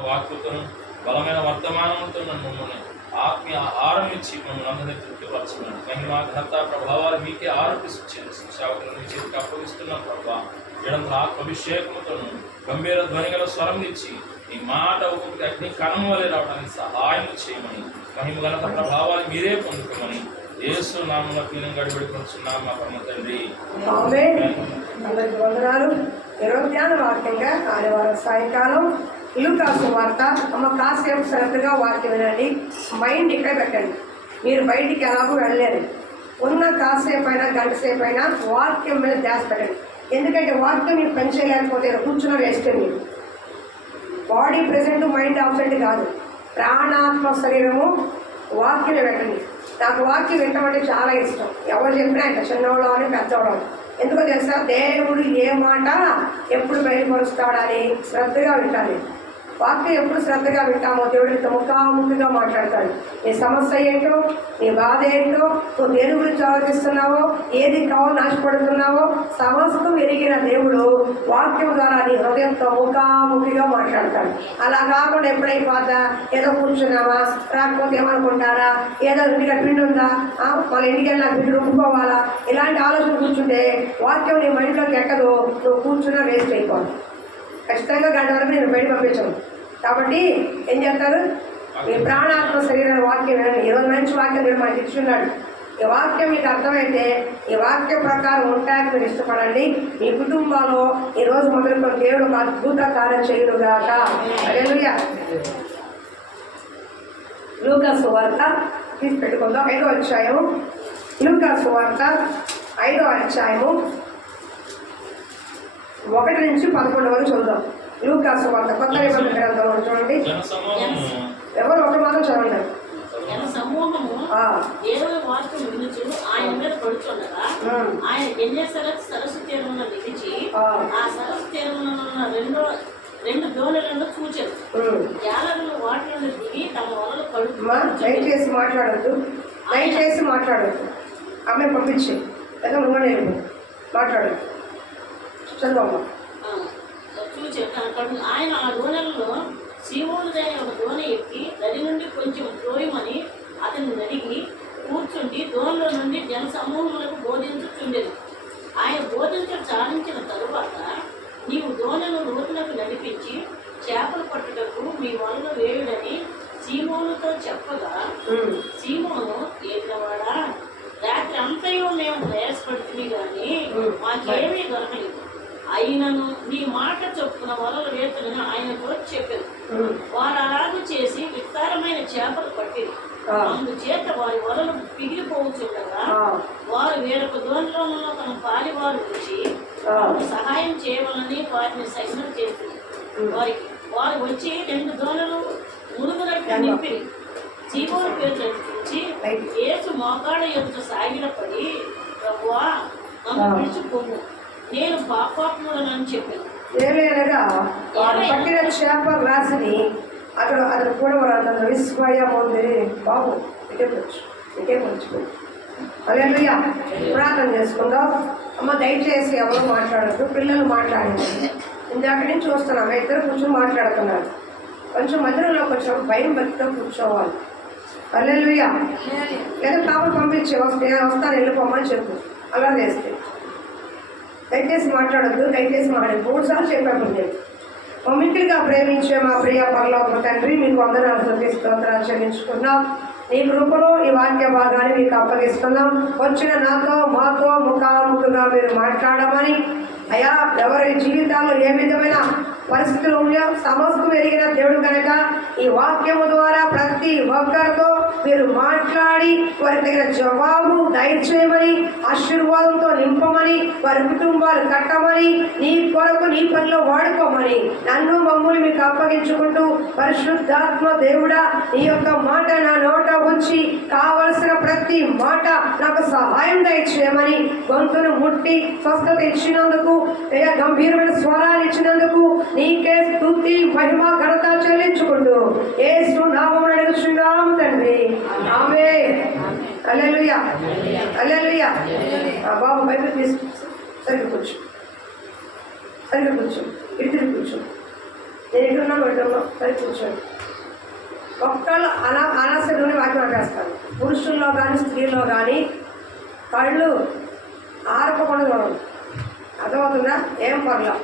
వాక్కుతో బలమైన వర్తమానంతో మమ్మల్ని ఆత్మీయ ఆహారం ఇచ్చి మమ్మల్ని అందరినీ తృప్తిపరచమని మహిమ ఘనత ప్రభావాలు మీకే ఆరోపిస్తుంది. సేవకులను మీ చేతికి అప్పగిస్తున్న ప్రభావ ఏడంత ఆత్మాభిషేకంతో గంభీర ధ్వనిగల స్వరం ఇచ్చి ఈ మాట ఒక్కొక్కటి అగ్ని కణం వలె రావడానికి సహాయం చేయమని మహిమ ఘనత ప్రభావాలు మీరే పొందుకోమని యేసు నామములో పీనం గడిపెడుకుంటున్నాం మా పరమ తండ్రి. అందరికీ వందనాలు. ఈరోజు ధ్యాన వాక్యంగా ఆదివారం సాయంకాలం లూకా సువార్త. అమ్మ కాసేపు శ్రద్ధగా వాక్యం వినండి. మైండ్ ఇక్కడ పెట్టండి. మీరు బయటికి ఎలాగో వెళ్ళలేరు. ఉన్న కాసేపు అయినా గంట సేపు అయినా వాక్యం మీద ధ్యాస పెట్టండి. ఎందుకంటే వాక్యం మీకు పనిచేయలేకపోతే కూర్చున్న వేస్తే మీరు బాడీ ప్రెజెంట్ మైండ్ ఆబ్సెంట్ కాదు. ప్రాణాత్మ శరీరము వాక్యం పెట్టండి. నాకు వాక్యం వింటామంటే చాలా ఇష్టం. ఎవరు చెప్పినా ఇంకా చిన్నవాళ్ళు అని పెద్దవాళ్ళు. ఎందుకో తెలుసా, దేవుడు ఏ మాట ఎప్పుడు బయలుపరుస్తాడని శ్రద్ధగా వింటాను. వాక్యం ఎప్పుడు శ్రద్ధగా వింటామో దేవుడితో ముఖాముఖిగా మాట్లాడతాడు. నీ సమస్య ఏంటో, నీ బాధ ఏంటో, నువ్వు దేని గురించి ఆలోచిస్తున్నావో, ఏది కావాలో నాశపడుతున్నావో సమస్తం ఎరిగిన దేవుడు వాక్యం ద్వారా నీ హృదయంతో ముఖాముఖిగా మాట్లాడతాడు. అలా కాకుండా ఎప్పుడైపోతా ఏదో కూర్చున్నావా, రాకపోతే ఏమనుకుంటారా, ఏదో ఇంటికి పిండి ఉందా, వాళ్ళ ఇంటికి వెళ్ళినా పిండి రుబ్బుకోవాలా, ఇలాంటి ఆలోచన కూర్చుంటే వాక్యం నీ మైండ్లోకి ఎక్కదు. నువ్వు కూర్చున్నా వేస్ట్ అయిపోవాలి. ఖచ్చితంగా గంట వరకు నేను బయట పంపించాను. కాబట్టి ఏం చేస్తారు, మీ ప్రాణాత్మ శరీరాన్ని వాక్యం వినండి. ఈరోజు మంచి వాక్యం మీరు మనకి ఇచ్చున్నాడు. ఈ వాక్యం మీకు అర్థమైతే ఈ వాక్యం ప్రకారం ఉంటాయని మీరు ఇష్టపడండి. మీ కుటుంబాల్లో ఈరోజు మొదలుకొని దేవుడు ఒక అద్భుత కార్యం చేయడుగాక. హల్లెలూయా. లూకా సువార్త తీసి పెట్టుకుందాం. 5వ అధ్యాయము. లూకా సువార్త 5వ అధ్యాయము 1 నుంచి 11 వరకు చదువుదాం. లూకా సువార్త కొత్త నిబంధన గ్రంథంలో చూడండి. ఎవరు ఒక మాత్రం చదవండి. ఆయన గెన్నేసరత్ సరస్సు తీరమున నిలిచి ఆ సరస్సు తీరమున రెండు దోణలను చూచారు. జాలరులు వాటి నుండి దిగి తమ వలలు కడుగు. దయచేసి మాట్లాడద్దు, దయచేసి మాట్లాడద్దు. ఆమె పంపించి లేదా నువ్వు మాట్లాడదు. చదవమ్మా. చూచారు. ఆయన ఆ దోణలలో సీమోనుదైన ఒక దోణ ఎక్కి నది నుండి కొంచెం త్రోయమని అతన్ని అడిగి కూర్చుండి దోణలో నుండి జన సమూహములకు బోధించుచుండెను. ఆయన బోధించడం సాధించిన తరువాత, నీవు దోణను లోతులకు నడిపించి చేపలు పట్టుటకు మీ వలన వేయుడని సీమోనుతో చెప్పగా, సీమోను ఏలినవాడా, రాత్రి అంతయో మేము ప్రయాసపడుతుంది కానీ మాకేమీ దొరకలేదు. అయినను నీ మాట చొప్పున వలలు వేతులని ఆయనతో చెప్పారు. వారు అలాగూ చేసి విస్తారమైన చేపలు పట్టిరు. అందుచేత వారి వలలు పిగిలిపోవచ్చుండగా వారు వేరొక దోణిలో ఉన్న తమ పాలివారు వచ్చి సహాయం చేయవాలని వారిని సైన్యం చేసింది. వారు వచ్చి 2 దోణలు మునుగునట్టు నింపిరి. సీమోను పేరు చూసి యేసు మోకాళ్ళ ఎదుట సాగిలపడి, ప్రభువా నన్ను విడిచిపోము, నేను పాపాత్ముడనని చెప్పాను. ఏమేనగా వారు పట్టిన చేప రాసిని అతను కూడా వారు విస్మయముంది. బాబు ఇటే కొంచెం హల్లెలూయా. ప్రార్థన చేసుకుందాం. అమ్మ దయచేసి ఎవరు మాట్లాడద్దు, పిల్లలు మాట్లాడండి. ఇందాక నుంచి చూస్తున్నాం, ఇద్దరు కూర్చొని మాట్లాడుతున్నారు. కొంచెం మధ్యలో కొంచెం భయం భక్తితో కూర్చోవాలి. హల్లెలూయా. లేదా కాపులు పంపించి వస్తాను వెళ్ళిపోమని చెప్పు. అలా చేస్తే దయచేసి మాట్లాడద్దు, దయచేసి మాట్లాడదు. 3 సార్లు చెప్పాను నేను. మమ్మిటిగా ప్రేమించే మా ప్రియ పరలోక తండ్రి, మీకు వందనాలు స్తుతి స్తోత్రాలు చెల్లించుకున్నాం. నీ కృపలో ఈ వాక్య భాగాన్ని మీకు అప్పగిస్తున్నాం. వచ్చిన నాతో మాతో ముఖాముఖిగా మీరు మాట్లాడమని, అయా ఎవరి జీవితాల్లో ఏ విధమైన పరిస్థితులు ఉన్నాయో సమస్తం ఎరిగిన దేవుడు కనుక ఈ వాక్యము ద్వారా ప్రతి ఒక్కరితో మీరు మాట్లాడి వారి దగ్గర జవాబు దయచేయమని, ఆశీర్వాదంతో నింపమని, వారి కుటుంబాలు కట్టమని, నీ కొరకు నీ పనిలో వాడుకోమని నన్ను మమ్మల్ని మీకు అప్పగించుకుంటూ, పరిశుద్ధాత్మ దేవుడా నీ యొక్క మాట నా నోట ఉంచి కావలసిన ప్రతి మాట నాకు సహాయం దయచేయమని, గొంతును ముట్టి స్వస్థత ఇచ్చినందుకు, గంభీరమైన స్వరాలు ఇచ్చినందుకు నీకే స్తుతి మహిమ ఘనత చెల్లించుకుంటూ యేసు నామమున అడుగుచున్నాం తండ్రి, ఆమేన్. హల్లెలూయా, హల్లెలూయా. బాబు బైబిల్ తీసు, సరిగ్గా కూర్చో, సరిగ్గా కూర్చో, ఇద్దరు కూర్చో. నేను ఎటున్నాను ఎటున్నాను సరే కూర్చోండి. ఒక్కళ్ళు అనాసరిలోనే వాక్యం ఆపేస్తాను. పురుషుల్లో కానీ స్త్రీల్లో కానీ కళ్ళు ఆరపకుండా చూడండి. అర్థమవుతుందా? ఏం పర్లా.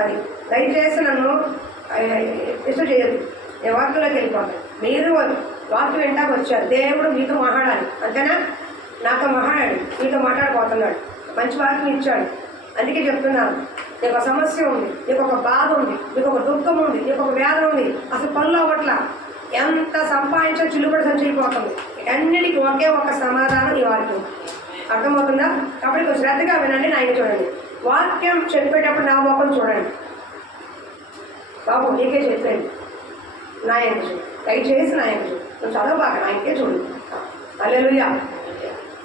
అది దయచేసి నన్ను ఇష్టం చేయదు. నేను వాక్యంలోకి వెళ్ళిపోతాను. మీరు వాక్యం వెంటాకు వచ్చారు. దేవుడు మీతో మాట్లాడాలి, అంతేనా? నాతో మాట్లాడాడు, మీతో మాట్లాడిపోతున్నాడు. మంచి వాక్యం ఇచ్చాడు. అందుకే చెప్తున్నాను, నీకు ఒక సమస్య ఉంది, నీకు ఒక బాధ ఉంది, నీకు ఒక దుఃఖం ఉంది, నీకు ఒక వేదన ఉంది, అసలు పనులు అవ్వట్లా, ఎంత సంపాదించో చిల్లుబడి సంచయిపోతుంది. అన్నిటికీ ఒకే ఒక సమాధానం ఈ వాక్యం. అర్థమవుతుందా? కాబట్టి కొంచెం శ్రద్ధగా వినండి. నాయన చూడండి, వాక్యం చెప్పేటప్పుడు నా మొక్కను చూడండి. బాబు నీకే చెప్పండి, నాయన చూడు, దయచేసి నాయన చూడు, నువ్వు చదవబాక, నాయనకే చూడు. హల్లెలూయా.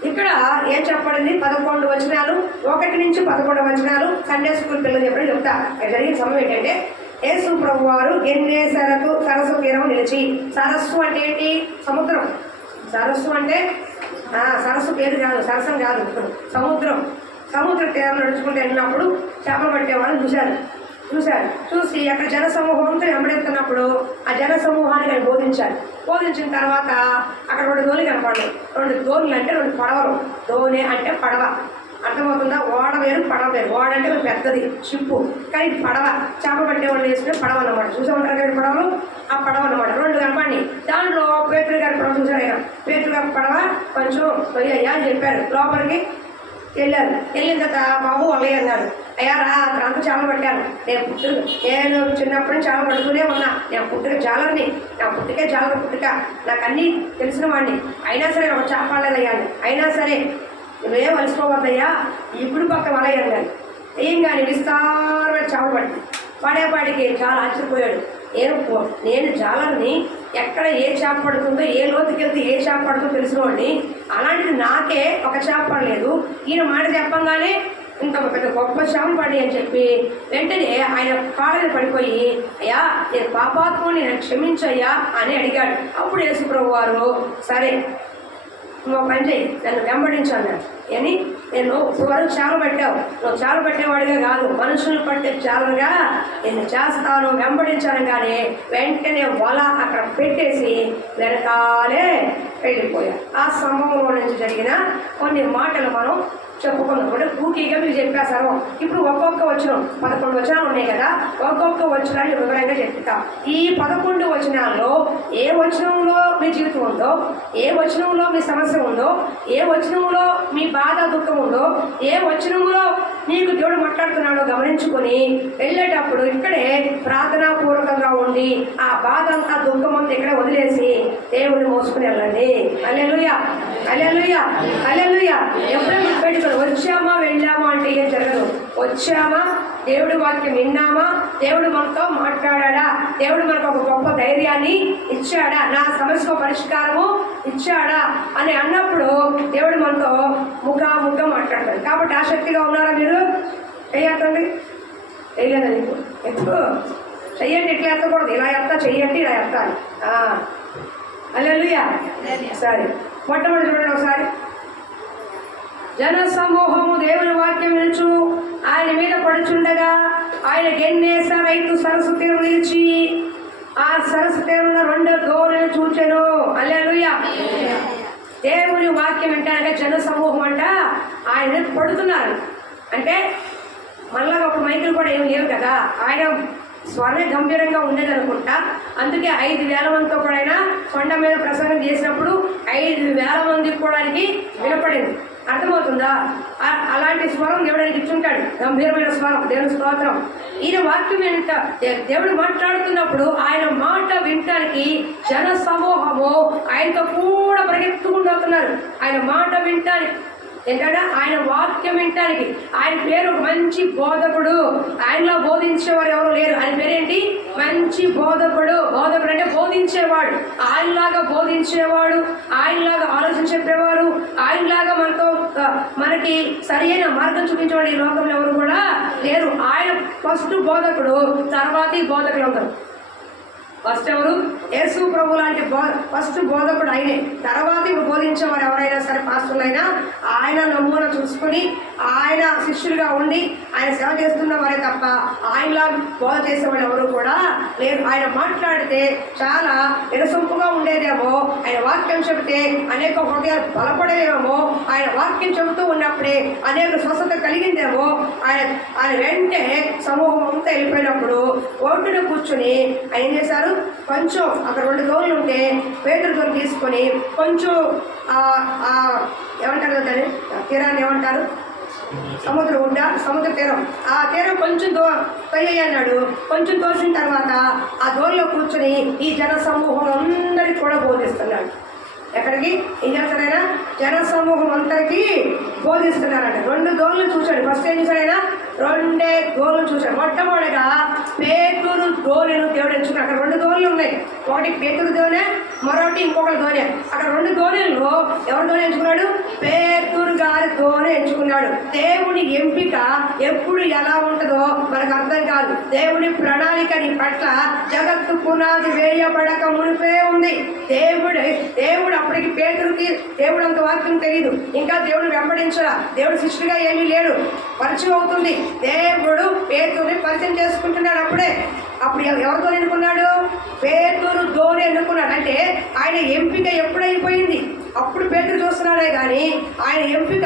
ఇక్కడ ఏం చెప్పండి? 11 వచనాలు, 1 నుంచి 11 వచనాలు సండే స్కూల్ పిల్లలు ఎప్పుడు చెప్తా. జరిగిన సమయం ఏంటంటే, యేసు ప్రభు వారు గెన్నేసరకు సరస్సు తీరం నిలిచి, సరస్సు అంటే ఏంటి? సముద్రం. సరస్సు అంటే సరస్సు పేరు కాదు, సరస్సం కాదు, సముద్రం. సముద్ర తీరం నడుచుకుంటూ వెళ్ళినప్పుడు చేపలు పట్టేవాళ్ళని చూసి అక్కడ జన సమూహంతో వెంబడెత్తున్నప్పుడు ఆ జన సమూహాన్ని ఆయన బోధించిన తర్వాత అక్కడ 2 దోణి కనపడలేదు. 2 దోణులు అంటే 2 పడవలు. దోణి అంటే పడవ. అర్థమవుతుందా? ఓడ వేరు, పడవ వేరు. ఓడ అంటే పెద్దది షిప్పు, కానీ పడవ చేప పట్టేవాళ్ళు వేసుకునే పడవ అన్నమాట. చూసే ఉంటారు కదా పడవలు, ఆ పడవ అన్నమాట. 2 కనపడి దాంట్లో పేతురు గారి పడవ చూసారు. ఆయన పేతురు గారి పడవ కొంచెం అయ్యా అని చెప్పారు. లోపలికి వెళ్ళిన తర్వాత బాబు అల్లయ్య అన్నాడు, అయ్యా రా, అక్కడ చేపలు పట్టాను. నేను చిన్నప్పటి నుంచి చేపలు పడుతూనే ఉన్నా. నేను పుట్టుక జాలర్ని, నా పుట్టుకే జాలర్ పుట్టుక, నాకు అన్నీ తెలిసిన వాడిని. అయినా సరే ఒక చేపలేదయ్యాను. అయినా సరే నువ్వేం వలసిపోవద్దయ్యా, ఇప్పుడు పక్క వలయ్య అన్నాడు. ఏం కానీ విస్తారమైన చేపలు పడేపాటికి చాలా ఆశ్చర్యపోయాడు. నేను జాలర్ని, ఎక్కడ ఏ చేప పడుతుందో, ఏ లోతుకి వెళ్తే ఏ చేప పడుతుందో తెలిసినవాడిని. అలాంటిది నాకే ఒక చేప పడలేదు. ఈయన మాట చెప్పంగానే ఇంత పెద్ద గొప్ప చేపలు పడి అని చెప్పి వెంటనే ఆయన కాళ్ళని పడిపోయి, అయ్యా నేను పాపాత్ముని, నేను క్షమించయ్యా అని అడిగాడు. అప్పుడు యేసు ప్రభు వారు, సరే నువ్వు పని చేయి, నన్ను వెంబడించాను అని. నేను వరకు చేపలు పట్టావు, నువ్వు చేపలు పట్టేవాడిగా కాదు, మనుషులు పట్టే చేపలుగా నేను చేస్తాను, వెంబడించాను. కానీ వెంటనే వల అక్కడ పెట్టేసి వెనకాలే వెళ్ళిపోయా. ఆ సంభవంలో నుంచి జరిగిన కొన్ని మాటలు మనం చెప్పుకుందాం. అంటే పూర్తిగా మీకు చెప్పేశారు. ఇప్పుడు ఒక్కొక్క వచనం 11 వచనాలు ఉన్నాయి కదా, ఒక్కొక్క వచనాన్ని వివరంగా చెప్తా. ఈ 11 వచనాల్లో ఏ వచనంలో మీ జీవితం ఉందో, ఏ వచనంలో మీ సమస్య ఉందో, ఏ వచనంలో మీ బాధ దుఃఖం ఉందో, ఏ వచనంలో నీకు దేవుడు మాట్లాడుతున్నాడో గమనించుకొని వెళ్ళేటప్పుడు ఇక్కడే ప్రార్థనాపూర్వకంగా ఉండి ఆ బాధ అంతా దుఃఖం అంతా ఇక్కడే వదిలేసి దేవుడిని మోసుకుని వెళ్ళండి. హల్లెలూయా, హల్లెలూయా, హల్లెలూయా. ఎప్పుడైనా పెట్టుకోండి, వచ్చామా వెళ్ళామా అంటే ఏం జరగదు. వచ్చామా, దేవుడి వాక్యం విన్నామా, దేవుడు మనతో మాట్లాడా, దేవుడు మనకు ఒక గొప్ప ధైర్యాన్ని ఇచ్చాడా, నా సమస్యకు పరిష్కారము ఇచ్చాడా అని అన్నప్పుడు దేవుడు మనతో ముఖాముఖం మాట్లాడతాడు. కాబట్టి ఆసక్తిగా ఉన్నారా మీరు? చెయ్యండి, వేయలేదా నీకు? ఎప్పుడు చెయ్యండి, ఇట్లా ఎత్తకూడదు, ఇలా ఎత్తా, చెయ్యండి, ఇలా ఎత్తాలి. హల్లెలూయా. సరే, మొట్టమొదటి చూడండి ఒకసారి. జన సమూహము దేవుని వాక్యం వినుచు ఆయన మీద పడుచుండగా ఆయన గెన్నేస రైతు సరస్సు తీరం నిలిచి ఆ సరస్సు తీరంలో 2 దోణులను చూచెను. హల్లెలూయా. దేవుని వాక్యం వింటానగా జన సమూహం అంట ఆయన పడుతున్నారు. అంటే మళ్ళా ఒక మైకులు కూడా ఏమి లేవు కదా, ఆయన స్వర్ణ గంభీరంగా ఉండేది అనుకుంటా. అందుకే 5,000 మందితో కూడా ఆయన కొండ మీద ప్రసంగం చేసినప్పుడు 5,000 మందికి కూడా ఆయనకి వినపడింది. అర్థమవుతుందా? అలాంటి స్వరం దేవుడానికి ఇచ్చుంటాడు, గంభీరమైన స్వరం. దేవుని స్తోత్రం. ఈయన వాక్యం వింట దేవుడు మాట్లాడుతున్నప్పుడు ఆయన మాట వినటానికి జన సమూహము ఆయనతో కూడా పరిగెత్తుకుంటూ వస్తున్నారు. ఆయన మాట వినటానికి, ఏంటంటే ఆయన వాక్యం వినటానికి. ఆయన పేరు మంచి బోధకుడు. ఆయనలో బోధించేవారు ఎవరు లేరు. ఆయన పేరేంటి? మంచి బోధకుడు. బోధకుడు అంటే బోధించేవాడు. ఆయనలాగా బోధించేవాడు, ఆయనలాగా ఆలోచన చెప్పేవారు, ఆయనలాగా మనకి సరైన మార్గం చూపించేవాడు ఈ లోకంలో ఎవరు కూడా లేరు. ఆయన ఫస్ట్ బోధకుడు, తర్వాత ఈ బోధకులు ఉంటారు. ఫస్ట్ ఎవరు? యేసు ప్రభు లాంటి ఫస్ట్ బోధకుడు ఆయనే. తర్వాత ఇప్పుడు బోధించేవారు ఎవరైనా సరే, పాస్టర్లైనా ఆయన నమూనా చూసుకుని ఆయన శిష్యులుగా ఉండి ఆయన సేవ చేస్తున్న వారే తప్ప ఆయనలా బోధ చేసేవాడు ఎవరు కూడా లేరు. ఆయన మాట్లాడితే చాలా వినసొంపుగా ఉండేదేమో, ఆయన వాక్యం చెబితే అనేక హృదయాలు బలపడేవేమో, ఆయన వాక్యం చెబుతూ ఉన్నప్పుడే అనేక స్వస్థత కలిగిందేమో. ఆయన వెంటే సమూహం అంతా వెళ్ళిపోయినప్పుడు ఒడ్డున కూర్చుని ఆయన ఏం చేశారు? కొంచెం అక్కడ 2 దోణులు ఉంటే పేతురుతో తీసుకొని కొంచెం ఏమంటారు దాన్ని, తీరాన్ని ఏమంటారు? సముద్ర తీరం. ఆ తీరం కొంచెం తొయ్యి అన్నాడు. కొంచెం తోసిన తర్వాత ఆ దోణిలో కూర్చొని ఈ జన సమూహం అందరికీ కూడా బోధిస్తున్నాడు. ఎక్కడికి? ఏం చేస్తారైనా? జన సమూహం అంతరికి బోధిస్తున్నారంట. 2 దోణులు చూశాడు. ఫస్ట్ ఏం చూశాడైనా? 2 దోణులు చూశాడు. మొట్టమొదటిగా పేతురు దోణిను దేవుడు ఎంచుకున్నాడు. అక్కడ 2 దోణులు ఉన్నాయి. ఒకటి పేతురు దోణె, మరొకటి ఇంకొకటి దోణె. అక్కడ 2 దోణుల్లో ఎవరి దోణి ఎంచుకున్నాడు? పేతురు గారి దోణి ఎంచుకున్నాడు. దేవుని ఎంపిక ఎప్పుడు ఎలా ఉంటుందో మనకు అర్థం కాదు. దేవుని ప్రణాళిక నీ పట్ల జగత్తు పునాది వేయబడక మునిపే ఉంది. దేవుడు అప్పటికి పేతురుకి దేవుడు అంత వాక్యం తెలియదు. ఇంకా దేవుడు వెంబడించరా, దేవుడు శిష్యుడిగా ఏమీ లేడు. పరిచయం అవుతుంది. దేవుడు పేతురుని పరిచయం చేసుకుంటున్నాడు. అప్పుడు ఎవరితో ఎన్నుకున్నాడు? పేతురు దోణి ఎన్నుకున్నాడు. అంటే ఆయన ఎంపిక ఎప్పుడైపోయింది? అప్పుడు పేతురు చూస్తున్నాడే కానీ ఆయన ఎంపిక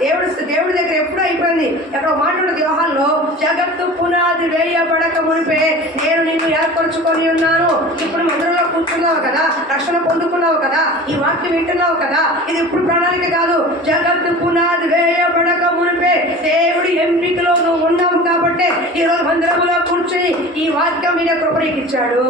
దేవుడి దగ్గర ఎప్పుడు అయిపోయింది. ఎక్కడ మాట ఉన్నది యోహానులో, జగత్తు పునాది వేయబడక మునిపే నేను నిన్ను ఏర్పరచుకొని ఉన్నాను. ఇప్పుడు మందిరంలో కూర్చున్నావు కదా, రక్షణ పొందుకున్నావు కదా, ఈ వాక్యం వింటున్నావు కదా, ఇది ఇప్పుడు ప్రణాళిక కాదు. జగత్తు పునాది వేయబడక మునిపే దేవుడి ఎంపికలో నువ్వు ఉన్నావు కాబట్టి ఈరోజు మందిరంలో కూర్చుని ఈ వాక్యం వినే కృప నీకు ఇచ్చాడు.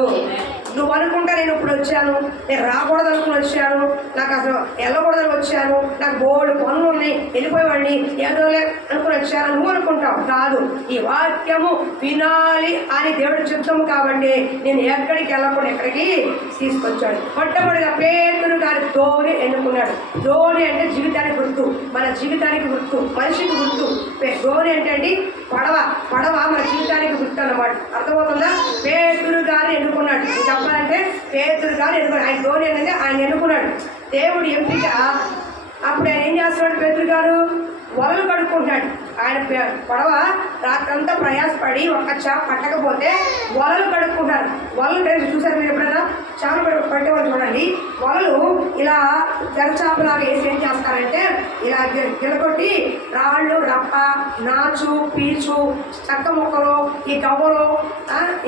నువ్వు అనుకుంటా నేను ఇప్పుడు వచ్చాను, నేను రాకూడదు అనుకుని వచ్చాను, నాకు అసలు వెళ్ళకూడదని వచ్చాను, నాకు బోర్డు పనులు ఉన్నాయి, వెళ్ళిపోయేవాడిని, ఏదోలే అనుకుని వచ్చాను నువ్వు అనుకుంటావు. కాదు, ఈ వాక్యము వినాలి అని దేవుడు చెప్తాము కాబట్టి నేను ఎక్కడికి వెళ్ళకుండా ఎక్కడికి తీసుకొచ్చాడు. మొట్టమొదటిగా పేతురు గారి దోణి ఎన్నుకున్నాడు. దోణి అంటే జీవితానికి గుర్తు, మన జీవితానికి గుర్తు, మనిషికి గుర్తు. దోణి అంటే అండి పడవ మన జీవితానికి గుర్తు అన్నమాట. అర్థమవుతుందా? పేతురు గారిని ఎన్నుకున్నాడు. చెప్పాలంటే పేతురు గారిని ఎన్నుకున్నాడు. ఆయన దోణి అనేది ఆయన ఎన్నుకున్నాడు. దేవుడి ఎంపిక. అప్పుడు ఆయన ఏం చేస్తున్నాడు? పేతురు గారు వలలు కడుక్కుంటాడు. ఆయన పడవ రాత్రంతా ప్రయాసపడి ఒక్క చేప పట్టకపోతే వలలు కడుక్కుంటారు. వలలు చూసారు మీరు ఎప్పుడైనా? చేపలు పట్టేవాళ్ళు చూడండి. వలలు ఇలా తెరచాపలాగా వేసి ఏం చేస్తారంటే ఇలా గిలకొట్టి రాళ్ళు, రప్ప, నాచు, పీచు, చెక్క ముక్కలు, ఈ గవ్వలు,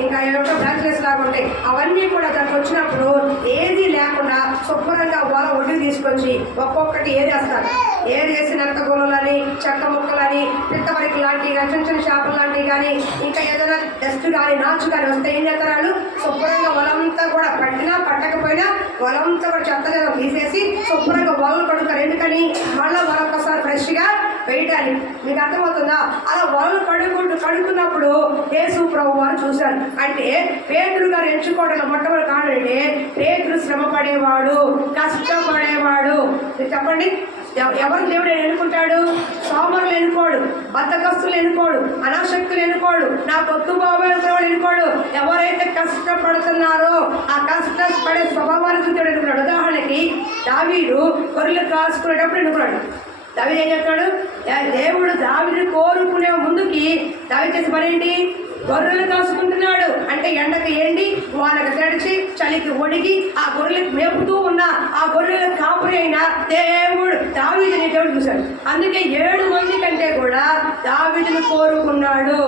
ఇంకా ఏమిటో బ్రాంచెస్ లాగా ఉంటాయి. అవన్నీ కూడా దానికి వచ్చినప్పుడు ఏది లేకుండా శుభ్రంగా వల ఒడ్డుకు తీసుకొచ్చి ఒక్కొక్కటి ఏరేస్తారు. ఏరేసి నక్క గొల్లలని, చెక్క ముక్కలని, పిత్తవరికి లాంటివి కానీ, చిన్న చిన్న చేపలు లాంటివి కానీ, ఇంకా ఏదైనా డస్ట్ కానీ, నాచు కానీ వస్తే ఏం చేస్తారు? శుభ్రంగా వలంతా కూడా పట్టినా పట్టకపోయినా వలంతా కూడా చెత్తగా తీసేసి శుభ్రంగా వలలు కడుగుతారు. ఎందుకని? మళ్ళీ మరొకసారి ఫ్రెష్గా వేయటానికి. మీకు అర్థమవుతుందా? అలా వలలు కడుగుతున్నప్పుడు యేసు ప్రభు వారు చూశారు. అంటే పేతురు గారు ఎంచుకోవడంలో మొట్టమొదటి కారణం అంటే పేతురు శ్రమ పడేవాడు, కష్టపడేవాడు. చెప్పండి, ఎవరు దేవుడు ఎన్నుకుంటాడు? సోమరులు ఎన్నుకోడు, బద్దకస్తులు ఎన్నుకోడు, అనాశక్తులు ఎన్నుకోడు, నా పొత్తు బాబేవాడు ఎన్నుకోడు. ఎవరైతే కష్టపడుతున్నారో ఆ కష్టపడే స్వభావాన్ని దేవుడు ఎన్నుకున్నాడు. ఉదాహరణకి దావీదు గొర్రెలు కాసుకునేటప్పుడు ఎన్నుకున్నాడు. దావీదు ఏం చెప్తాడు? దేవుడు దావీదుని కోరుకునే ముందుకి దావీదు చేసే పని ఏంటి? గొర్రెలు కాసుకుంటున్నాడు. అంటే ఎండకు ఎండి, వానకు తడిచి, చలికి ఒడిగి ఆ గొర్రెలకు మేపుతూ ఉన్న ఆ గొర్రెలకు కాపురి అయిన దావీదుని దేవుడు చూశాడు. అందుకే 7 మంది కంటే కూడా దావీదుని కోరుకున్నాడు.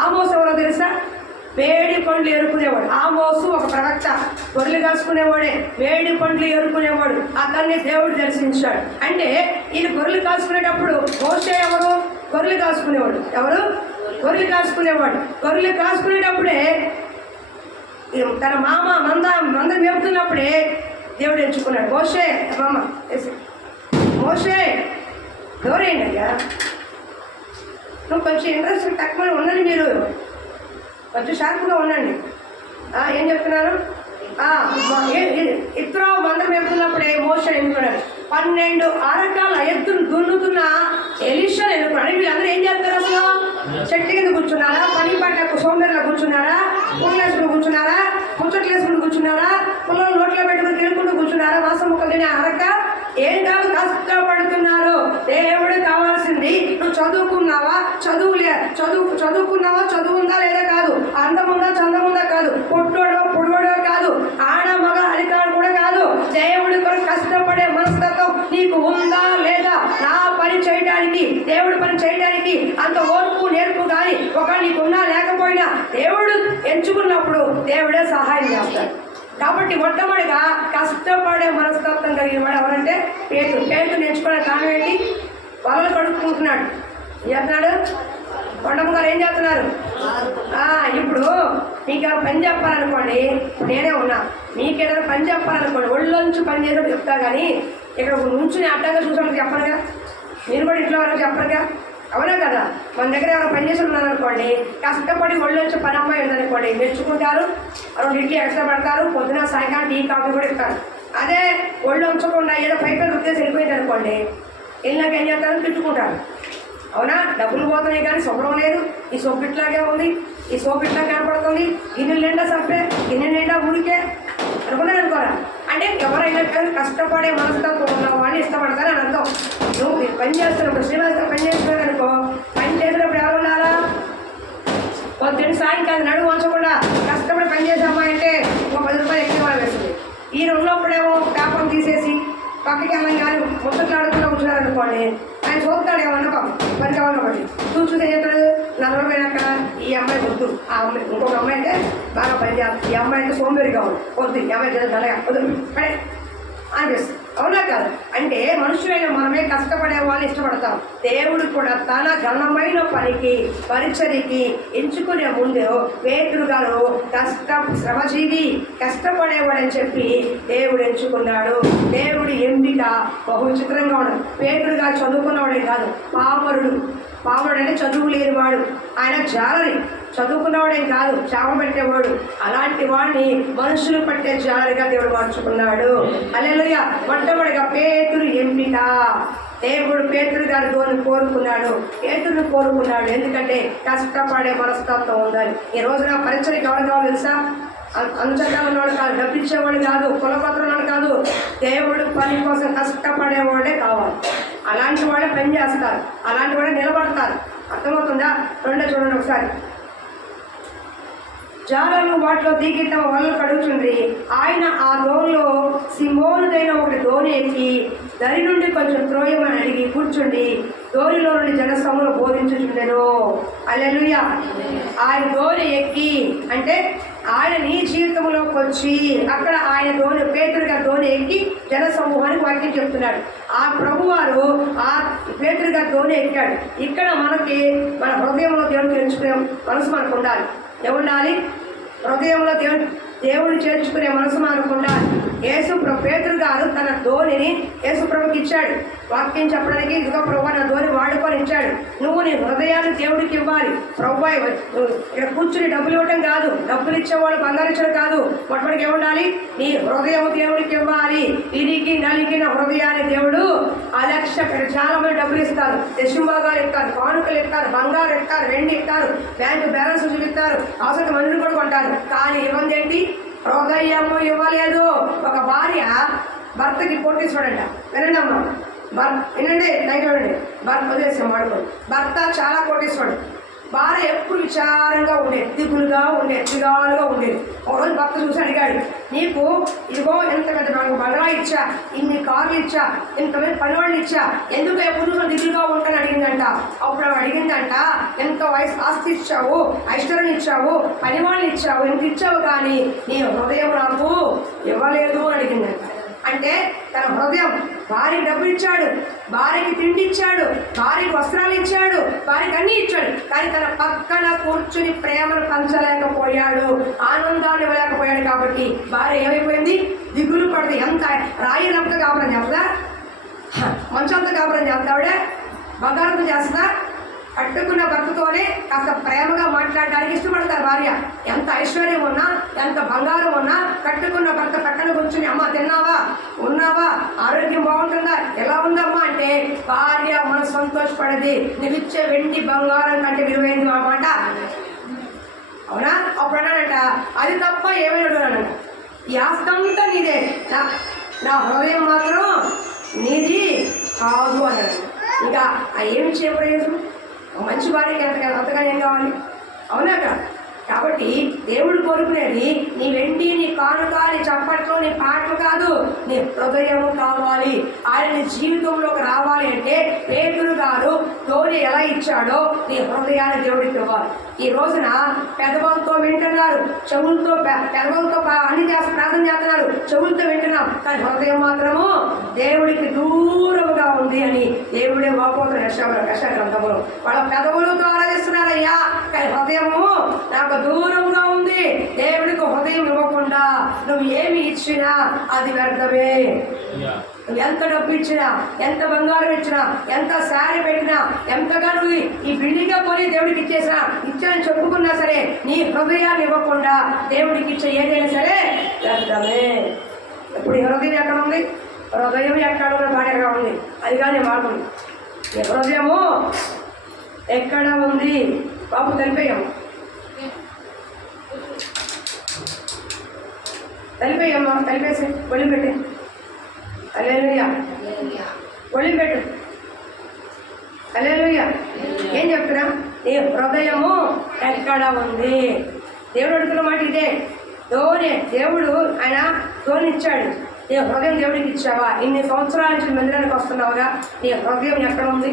ఆమోసు ఎవరో తెలుసా? వేడి పండ్లు ఏరుకునేవాడు. ఆమోసు ఒక ప్రవక్త, గొర్రెలు కాసుకునేవాడే, వేడి పండ్లు ఏరుకునేవాడు. అతన్ని దేవుడు దర్శించాడు. అంటే ఈయన గొర్రెలు కాసుకునేటప్పుడు మోషే ఎవరు? గొర్రెలు కాసుకునేవాడు. ఎవరు? గొర్రెలు కాసుకునేవాడు. గొర్రెలు కాసుకునేటప్పుడే తన మామ మంద మేపుతున్నప్పుడే దేవుడు ఎంచుకున్నాడు. మోషే ఎవరేంటి అయ్యా? నువ్వు కొంచెం ఇంట్రెస్ట్ తక్కువ ఉండండి, మీరు కొంచెం షార్ప్గా ఉండండి. ఏం చెప్తున్నారు? ఇత్రో మందరం ఎత్తున్నప్పుడే మోషే ఎన్నుకున్నాడు. 12 అరకాల ఎత్తును దున్నుతున్న ఎలీషా ఎన్నుకున్నాడు. వీళ్ళందరూ ఏం చేస్తారు? అసలు చెట్టు కింద కూర్చున్నారా? పని పట్ల సోమరిలో కూర్చున్నారా? పుట్లేసుకుని కూర్చున్నారా? ముచ్చట్లు వేసుకుని కూర్చున్నారా? కూర్చున్నారా? పుల్లలు నోట్లో పెట్టుకుని తినుకుంటూ కూర్చున్నారా? మాంసం ముక్కలు తిని అరక ఏం కాదు, కష్టపడుతున్నారు. దేవుడు కావాల్సింది నువ్వు చదువుకున్నావా, చదువుకున్నావా, చదువు ఉందా లేదా కాదు, అందం ఉందా చందం ఉందా కాదు, పొట్టోడో పొడవడో కాదు, ఆడ మగ అధికారులు కూడా కాదు. దేవుడి కొరకు కష్టపడే మనస్తత్వం నీకు ఉందా లేదా? నా పని చేయడానికి, దేవుడి పని చేయడానికి అంత ఓర్పు నేర్పు కానీ ఒక నీకున్నా లేకపోయినా దేవుడు ఎంచుకున్నప్పుడు దేవుడే సహాయం చేస్తాడు. కాబట్టి మొట్టమొదటిగా కష్టపడే మనస్తత్వం కలిగిన వాడు ఎవరంటే పేతురు నేర్చుకునే కారణం ఏంటి? వలలు కడుక్కుంటున్నాడు. ఏం చేస్తున్నాడు? కొండమ్మ గారు ఏం చేస్తున్నారు? ఇప్పుడు మీకు పని చెప్పాలనుకోండి, నేనే ఉన్నా, మీకేదైనా పని చెప్పాలనుకోండి ఒళ్ళొంచి పని చేసేటప్పుడు చెప్తా, కానీ ఇక్కడ నుంచుని అడ్డంగా చూసినప్పుడు చెప్పనుగా, మీరు కూడా ఇంట్లో వరకు చెప్పరుగా, అవునా కదా? మన దగ్గర ఎవరైనా పని చేసి ఉన్నారనుకోండి, కష్టపడి ఒళ్ళొంచి పని అమ్మాయి ఉందనుకోండి, మెచ్చుకుంటారు, 2 ఇడ్లీ ఎక్స్ట్రా పెడతారు, పొద్దున సాయంకాలం టీ కాఫీ కూడా ఇస్తారు. అదే ఒళ్ళు ఉంచకుండా ఏదో పైపై ఉద్దేశం వెళ్ళిపోయింది అనుకోండి, వెళ్ళినాక ఏం చేస్తారు? తిట్టుకుంటారు. అవునా? డబ్బులు పోతున్నాయి కానీ శుభ్రం లేదు, ఈ సోపు ఇట్లాగే ఉంది, ఈ సోపు ఇట్లా కనపడుతుంది, గిన్నెలు నిండా సబ్బే, గిన్నె నిండా ఊరికే అనుకున్నాను అనుకోరా. అంటే ఎవరైనా కానీ కష్టపడే మనస్తత్వం ఉన్నావు అని ఇష్టపడతారు అని అర్థం. నువ్వు పని చేస్తున్నప్పుడు శ్రీనివాస పని చేస్తున్నావు అనుకో, పని చేసినప్పుడు ఎవరు ఉండాలా? పొద్దున్న సాయంకాలం నడువు వంచకుండా కష్టపడి పని చేసే అమ్మాయి అంటే ఒక 10 రూపాయలు ఎక్కువ వేస్తుంది. ఈ ఉన్నప్పుడేమో పేపర్ తీసేసి పక్కకి అమ్మాయి కానీ ముచ్చట్లాడుకుంటూ కూర్చున్నారనుకోండి, ఆయన చూస్తాడు ఏమన్నా పని కావాలి కాబట్టి చూస్తే ఏం చేస్తాడు? 40 పోయినాక ఈ అమ్మాయి వద్దు, ఆ అమ్మాయి ఇంకొక అమ్మాయి అయితే బాగా పని చేస్తుంది, ఈ అమ్మాయి అయితే సోంబేరిగా ఉంది, వద్దు ఈ అమ్మాయి చేస్తే నల్లగా వద్దు పడే అనిపిస్తుంది. అవునా కాదు? అంటే మనుషులైన మనమే కష్టపడే వాళ్ళని ఇష్టపడతాం. దేవుడు కూడా తన ఘనమైన పనికి పరిచర్యకి ఎంచుకునే ముందు పేతురు గారు శ్రమజీవి కష్టపడేవాడని చెప్పి దేవుడు ఎంచుకున్నాడు. దేవుడి ఎంపిక బహు విచిత్రంగా ఉండదు. పేతురు గారు చదువుకున్నవాడే కాదు, పామరుడు అంటే చదువు లేనివాడు. ఆయన జాలరి, చదువుకున్నవాడేం కాదు, చావ పెట్టేవాడు. అలాంటి వాడిని మనుషులు పట్టే జాలరిగా దేవుడు మార్చుకున్నాడు. హల్లెలూయా. మొట్టమొదటిగా పేతురు ఎంపిక. దేవుడు పేతురు గారి దోని కోరుకున్నాడు, పేతురుని కోరుకున్నాడు. ఎందుకంటే కష్టపడే మనస్తత్వం ఉందని. ఈ రోజున పరిచయకి ఎవరు కావాలి తెలుసా? అంచగా ఉన్నవాడు కాదు, డబ్బిచ్చేవాడు కాదు, కులపత్రులు కాదు, దేవుడు పని కోసం కష్టపడేవాడే కావాలి. అలాంటి వాడే పని చేస్తారు, అలాంటి వాడే నిలబడతారు. అర్థమవుతుందా? చూడండి ఒకసారి. జాలర్లు వాటిలో దిగి తమ వలలు కడుగుతుంది. ఆయన ఆ దోణిలో సిమోనుదైన ఒకటి దోణి ఎక్కి దరి నుండి కొంచెం త్రోయమని అడిగి కూర్చుండి దోణిలో నుండి జనసమూహంలో బోధించుచుండెను. హల్లెలూయా. ఆయన దోణి ఎక్కి అంటే ఆయన నీ జీవితంలోకి వచ్చి అక్కడ ఆయన పేతురుగా దోణి ఎక్కి జనసమూహానికి వాక్యం చెప్తున్నాడు. ఆ ప్రభువారు ఆ పేతురుగా దోణి ఎక్కాడు. ఇక్కడ మనకి మన హృదయంలో దేవుడు తెలుసుకునే మనసు మనకు ఉండాలి. ఏముండాలి? హృదయంలో దేవుడిని చేర్చుకునే మనసు మనకు ఉండాలి. పేతురు గారు తన ధోనిని యేసుప్రభుకి ఇచ్చాడు. వాక్యం చెప్పడానికి ఇదిగో ప్రభు నా ధోని వాడుకొని ఇచ్చాడు. నువ్వు నీ హృదయాన్ని దేవుడికి ఇవ్వాలి. ప్రభు ఇక్కడ కూర్చుని డబ్బులు ఇవ్వటం కాదు, డబ్బులు ఇచ్చేవాడు బంగారు ఇచ్చాడు కాదు. మొట్టమొదటికి ఏముండాలి? నీ హృదయం దేవుడికి ఇవ్వాలి. ఇరికి నలిగిన హృదయాన్ని దేవుడు అలక్ష్య. చాలా మంది డబ్బులు ఇస్తారు, దశంభాగాలు ఇస్తారు, కానుకలు ఇస్తారు, బంగారు ఇస్తారు, వెండి ఇస్తారు, బ్యాంకు బ్యాలెన్స్ చూపిస్తారు, అవసరం మందులు కూడా కొంటారు. కానీ ఇవ్వండి ఏంటి? హృదయము ఇవ్వలేదు. ఒక భార్య భర్తకి కోటీశ్వడంట. వినండి అమ్మా, వినండి, చూడండి. భర్త వదిలేసాం వాడుకోండి. భర్త చాలా కోటీశ్వరుడు, భార్య ఎప్పుడు విచారంగా ఉండేది, దిగులుగా ఉండేది, దిగాలుగా ఉండేది. ఒకరోజు భర్త చూసి అడిగాడు, నీకు ఇదిగో ఎంత పెద్ద బంగళా ఇచ్చా, ఇన్ని కార్లు ఇచ్చా, ఇంతమంది పనివాళ్ళు ఇచ్చా, ఎందుకు ఎప్పుడు చూసిన దిగులుగా ఉంటానని అడిగిందంట. అప్పుడు ఆవిడ అడిగిందంట, ఎంతో ఆస్తి ఇచ్చావు, ఐశ్వర్యం ఇచ్చావు, పనివాళ్ళని ఇచ్చావు, ఎంత ఇచ్చావు, కానీ నీ హృదయం నాకు ఇవ్వలేదు అని అడిగిందంట. అంటే తన హృదయం, భార్యకి డబ్బులు ఇచ్చాడు, భార్యకి తిండి ఇచ్చాడు, భార్యకి వస్త్రాలు ఇచ్చాడు, భార్యకి అన్నీ ఇచ్చాడు, కానీ తన పక్కన కూర్చుని ప్రేమను పంచలేకపోయాడు, ఆనందాన్ని ఇవ్వలేకపోయాడు. కాబట్టి భార్య ఏమైపోయింది? దిగులు పడుతుంది. ఎంత రాయి రంత కాపురం చేస్తా, మంచంత కాపురం చేస్తావిడే, బంగారంతో చేస్తా. కట్టుకున్న భర్తతోనే కాస్త ప్రేమగా మాట్లాడడానికి ఇష్టపడతారు భార్య. ఎంత ఐశ్వర్యం ఉన్నా, ఎంత బంగారం ఉన్నా, కట్టుకున్న భర్త పక్కన కూర్చుని అమ్మ తిన్నావా, ఉన్నావా, ఆరోగ్యం బాగుంటుందా, ఎలా ఉందమ్మా అంటే భార్య మనసు సంతోషపడది. నువ్వు ఇచ్చే వెండి బంగారం కంటే విలువైంది అన్నమాట. అవునా? అప్పుడు అన్నాడంట, అది తప్ప ఏమైనా అడుగున్నాడంట. ఈ ఆస్తి అంతా నీదే, నా హృదయం మాత్రం నీది కాదు అన్నాడు. ఇంకా ఏమి చేయలేదు, మంచి భార్యకి అంతగా ఏం కావాలి, అవునా కదా? కాబట్టి దేవుడు కోరుకునేది నీ వెండి, నీ కానుక, నీ చప్పట్లు, నీ పాటలు కాదు, నీ హృదయము కావాలి. ఆయన నీ జీవితంలోకి రావాలి అంటే పేతురు గారు తోని ఎలా ఇచ్చాడో నీ హృదయాన్ని దేవుడికి ఇవ్వాలి. ఈ రోజున పెదవులతో వింటున్నారు, చెవులతో పెదవులతో అన్ని చేసి ప్రార్థన చేస్తున్నారు, చెవులతో వింటున్నాం, కానీ హృదయం మాత్రము దేవుడికి దూరముగా ఉంది అని దేవుడే వాపోతున్న యెషయా గ్రంథంలో. వాళ్ళ పెదవులతో ఆరాధిస్తున్నారయ్యా, కానీ హృదయము నాకు దూరంగా ఉంది. దేవుడికి హృదయం ఇవ్వకుండా నువ్వు ఏమి ఇచ్చినా అది వ్యర్థమే. నువ్వు ఎంత డబ్బు ఇచ్చినా, ఎంత బంగారం ఇచ్చినా, ఎంత శారీ పెట్టినా, ఎంతగా నువ్వు ఈ బిల్డింగ్గా కొని దేవుడికి ఇచ్చానని చెప్పుకున్నా సరే నీ హృదయాన్ని ఇవ్వకుండా దేవుడికి ఇచ్చే ఏదైనా సరే వ్యర్థమే. ఇప్పుడు ఈ హృదయం ఎక్కడ ఉంది? హృదయం ఎక్కడ ఉన్న పాట ఎక్కడ ఉంది? అది కానీ మారుతుంది. ఈ హృదయము ఎక్కడ ఉంది? బాబు తెలిపేయము, కలిపేయమ్మా, కలిపేసి ఒళ్ళు పెట్టి హల్లెలూయా, ఒళ్ళు పెట్టు హల్లెలూయా. ఏం చెప్తున్నా? నీ హృదయము ఎక్కడ ఉంది? దేవుడు అడుగుతున్న మాట ఇదే. దేవుడు ఆయన ఇచ్చాడు, నీ హృదయం దేవుడికి ఇచ్చావా? ఇన్ని సంవత్సరాల నుంచి మందిరానికి వస్తున్నావుగా, నీ హృదయం ఎక్కడ ఉంది?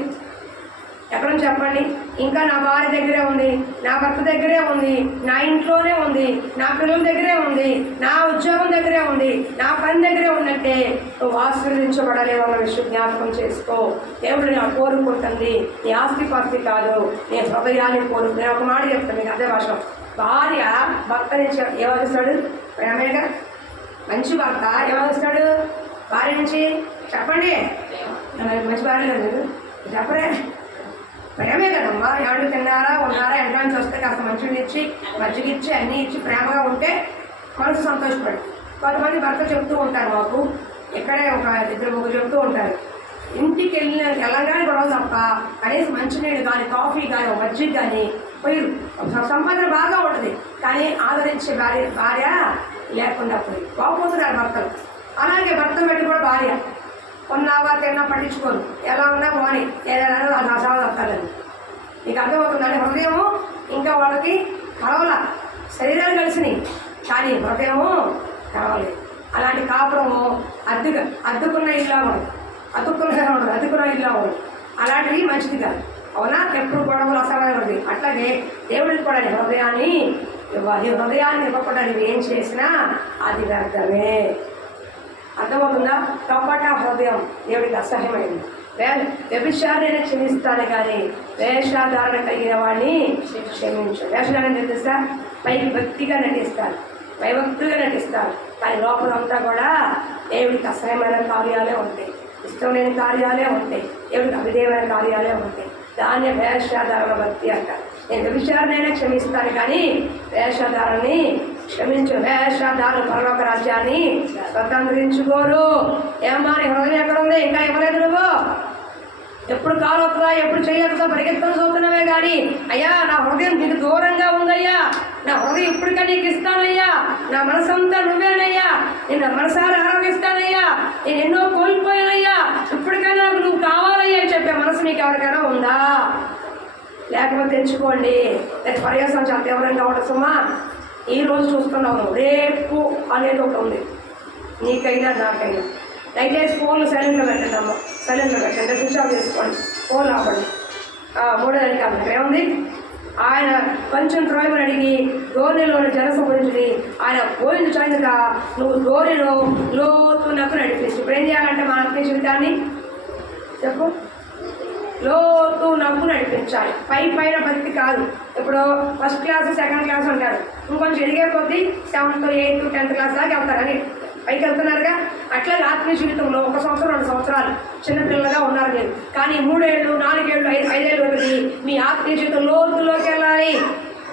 ఎక్కడ చెప్పండి. ఇంకా నా భార్య దగ్గరే ఉంది, నా భర్త దగ్గరే ఉంది, నా ఇంట్లోనే ఉంది, నా పిల్లల దగ్గరే ఉంది, నా ఉద్యోగం దగ్గరే ఉంది, నా పని దగ్గరే ఉందంటే నువ్వు ఆశీర్వదించబడలేవన్న విషయం జ్ఞాపకం చేసుకో. దేవుడు నా కోరుకుంటుంది నీ ఆస్తిపాస్తి కాదు, నీ హృదయాన్ని కోరుకు. నేను ఒక మాట చెప్తాను మీకు అదే భాష. భార్య భర్త నుంచి ఏమనిస్తాడు? ప్రేమేగా. మంచి భర్త ఏమనిస్తాడు భార్య నుంచి? చెప్పండి, మంచి భార్య లేదు చెప్పరే, ప్రేమే కదమ్మా. ఏడు తిన్నారా, ఉన్నారా, ఎండ నుంచి వస్తే కాస్త మంచిని ఇచ్చి మజ్జిగ ఇచ్చి అన్నీ ఇచ్చి ప్రేమగా ఉంటే మనసు సంతోషపడు. కొంతమంది భర్త చెప్తూ ఉంటారు, మాకు ఇక్కడే ఒక 2-3 చెప్తూ ఉంటారు, ఇంటికి వెళ్ళగానే గొడవ తప్ప కనీసం మంచినీళ్ళు కానీ, కాఫీ కానీ, మజ్జిగ కానీ పోయి సంపాదన బాగా ఉంటుంది, కానీ ఆదరించే భార్య లేకుండా పోయి బాగుపోతున్నారు భర్తలు. అలాగే భర్త పెట్టి కూడా భార్య కొన్నావా తిన్నా పట్టించుకోరు, ఎలా ఉన్నా పోని ఏదైనా అది అసాలు వస్తాడని. నీకు అర్థమవుతుందండి? హృదయము ఇంకా వాళ్ళకి కలవల, శరీరాలు కలిసినాయి కానీ హృదయము కలవలేదు. అలాంటి కాపురము అద్దుకున్న ఇల్లా ఉండదు, అద్దుకున్న ఇల్లా ఉండదు. అలాంటివి మంచిది కాదు, అవునా? ఎప్పుడు గొడవలు అసలు ఉంది. అట్లాగే దేవుడికి కూడా హృదయాన్ని ఇవ్వాలి. హృదయాన్ని ఇవ్వకుండా నువ్వు ఏం చేసినా అది వ్యర్థమే. అర్థమవుతుందా? కపట హృదయం దేవుడికి అసహ్యమైంది. వ్యభిచారాన్ని క్షమిస్తాను కానీ వేషధారణ కలిగిన వాడిని క్షమించు. వేషధారణ తెలుస్తా, పైకి భక్తిగా నటిస్తారు, భయభక్తులుగా నటిస్తారు, కానీ లోపలంతా కూడా దేవుడికి అసహ్యమైన కార్యాలే ఉంటాయి, ఇష్టం లేని కార్యాలే ఉంటాయి, దేవుడికి అవిధేయమైన కార్యాలే ఉంటాయి. దాన్ని వేషధారణ భక్తి అంటారు. నేను వ్యభిచారాన్ని క్షమిస్తాను కానీ వేషధారణని క్షమించు. వేషధారణ పరలోక రాజ్యాన్ని స్వతంత్రించుకోరు. ఏమా నీ హృదయం ఎక్కడ ఉంది? ఇంకా ఇవ్వలేదు నువ్వు. ఎప్పుడు కాలు వస్తుందా, ఎప్పుడు చెయ్యొస్తుందా పరిగెత్తలు చూస్తున్నావే కానీ అయ్యా నా హృదయం నీకు దూరంగా ఉందయ్యా, నా హృదయం ఇప్పటికే నీకు ఇస్తానయ్యా, నా మనసంతా నువ్వేనయ్యా, నేను మనసారి ఆరోగిస్తానయ్యా, నేను ఎన్నో కోల్పోయానయ్యా, ఇప్పటికైనా నాకు నువ్వు కావాలయ్యా అని చెప్పే మనసు నీకు ఎవరికైనా ఉందా? లేకపోతే తెచ్చుకోండి. పర్యాసం చాలా తీవ్రంగా ఉంటుంది సుమా. ఈరోజు చూస్తున్నావు, రేపు అనేది ఒకటి ఉంది నీకైనా నాకైనా. దయచేసి ఫోన్లు సైలెంట్లో పెట్టండి అమ్మ, సైలెంట్లో పెట్టండి, స్విచ్ ఆఫ్ చేసుకోండి, ఫోన్ ఆపండి. 3 గంటలకు ఏముంది? ఆయన కొంచెం త్రోయమని అడిగి ధోనిలోని జనసంబంధించి ఆయన పోయిన చైనక నువ్వు ధోనిలో లోతునకు నడిపించు. ఇప్పుడు ఏం చేయాలంటే మన ఆత్మీయ జీవితాన్ని చెప్పు, లోతు నవ్వు నడిపించాలి. పైన భక్తి కాదు. ఇప్పుడు ఫస్ట్ క్లాస్, సెకండ్ క్లాస్ అంటారు, ఇంకొంచెం ఎదిగే కొద్దీ 7th, 8th, 10th క్లాస్ దాకా వెళ్తారని పైకి వెళ్తున్నారుగా. అట్లా ఆత్మీయ జీవితంలో 1 సంవత్సరం 2 సంవత్సరాలు చిన్నపిల్లలుగా ఉన్నారు మీరు, కానీ 3 ఏళ్ళు 4 ఏళ్ళు 5 ఏళ్ళు ఒకటి మీ ఆత్మీయ జీవితం లోతులోకి వెళ్ళాలి.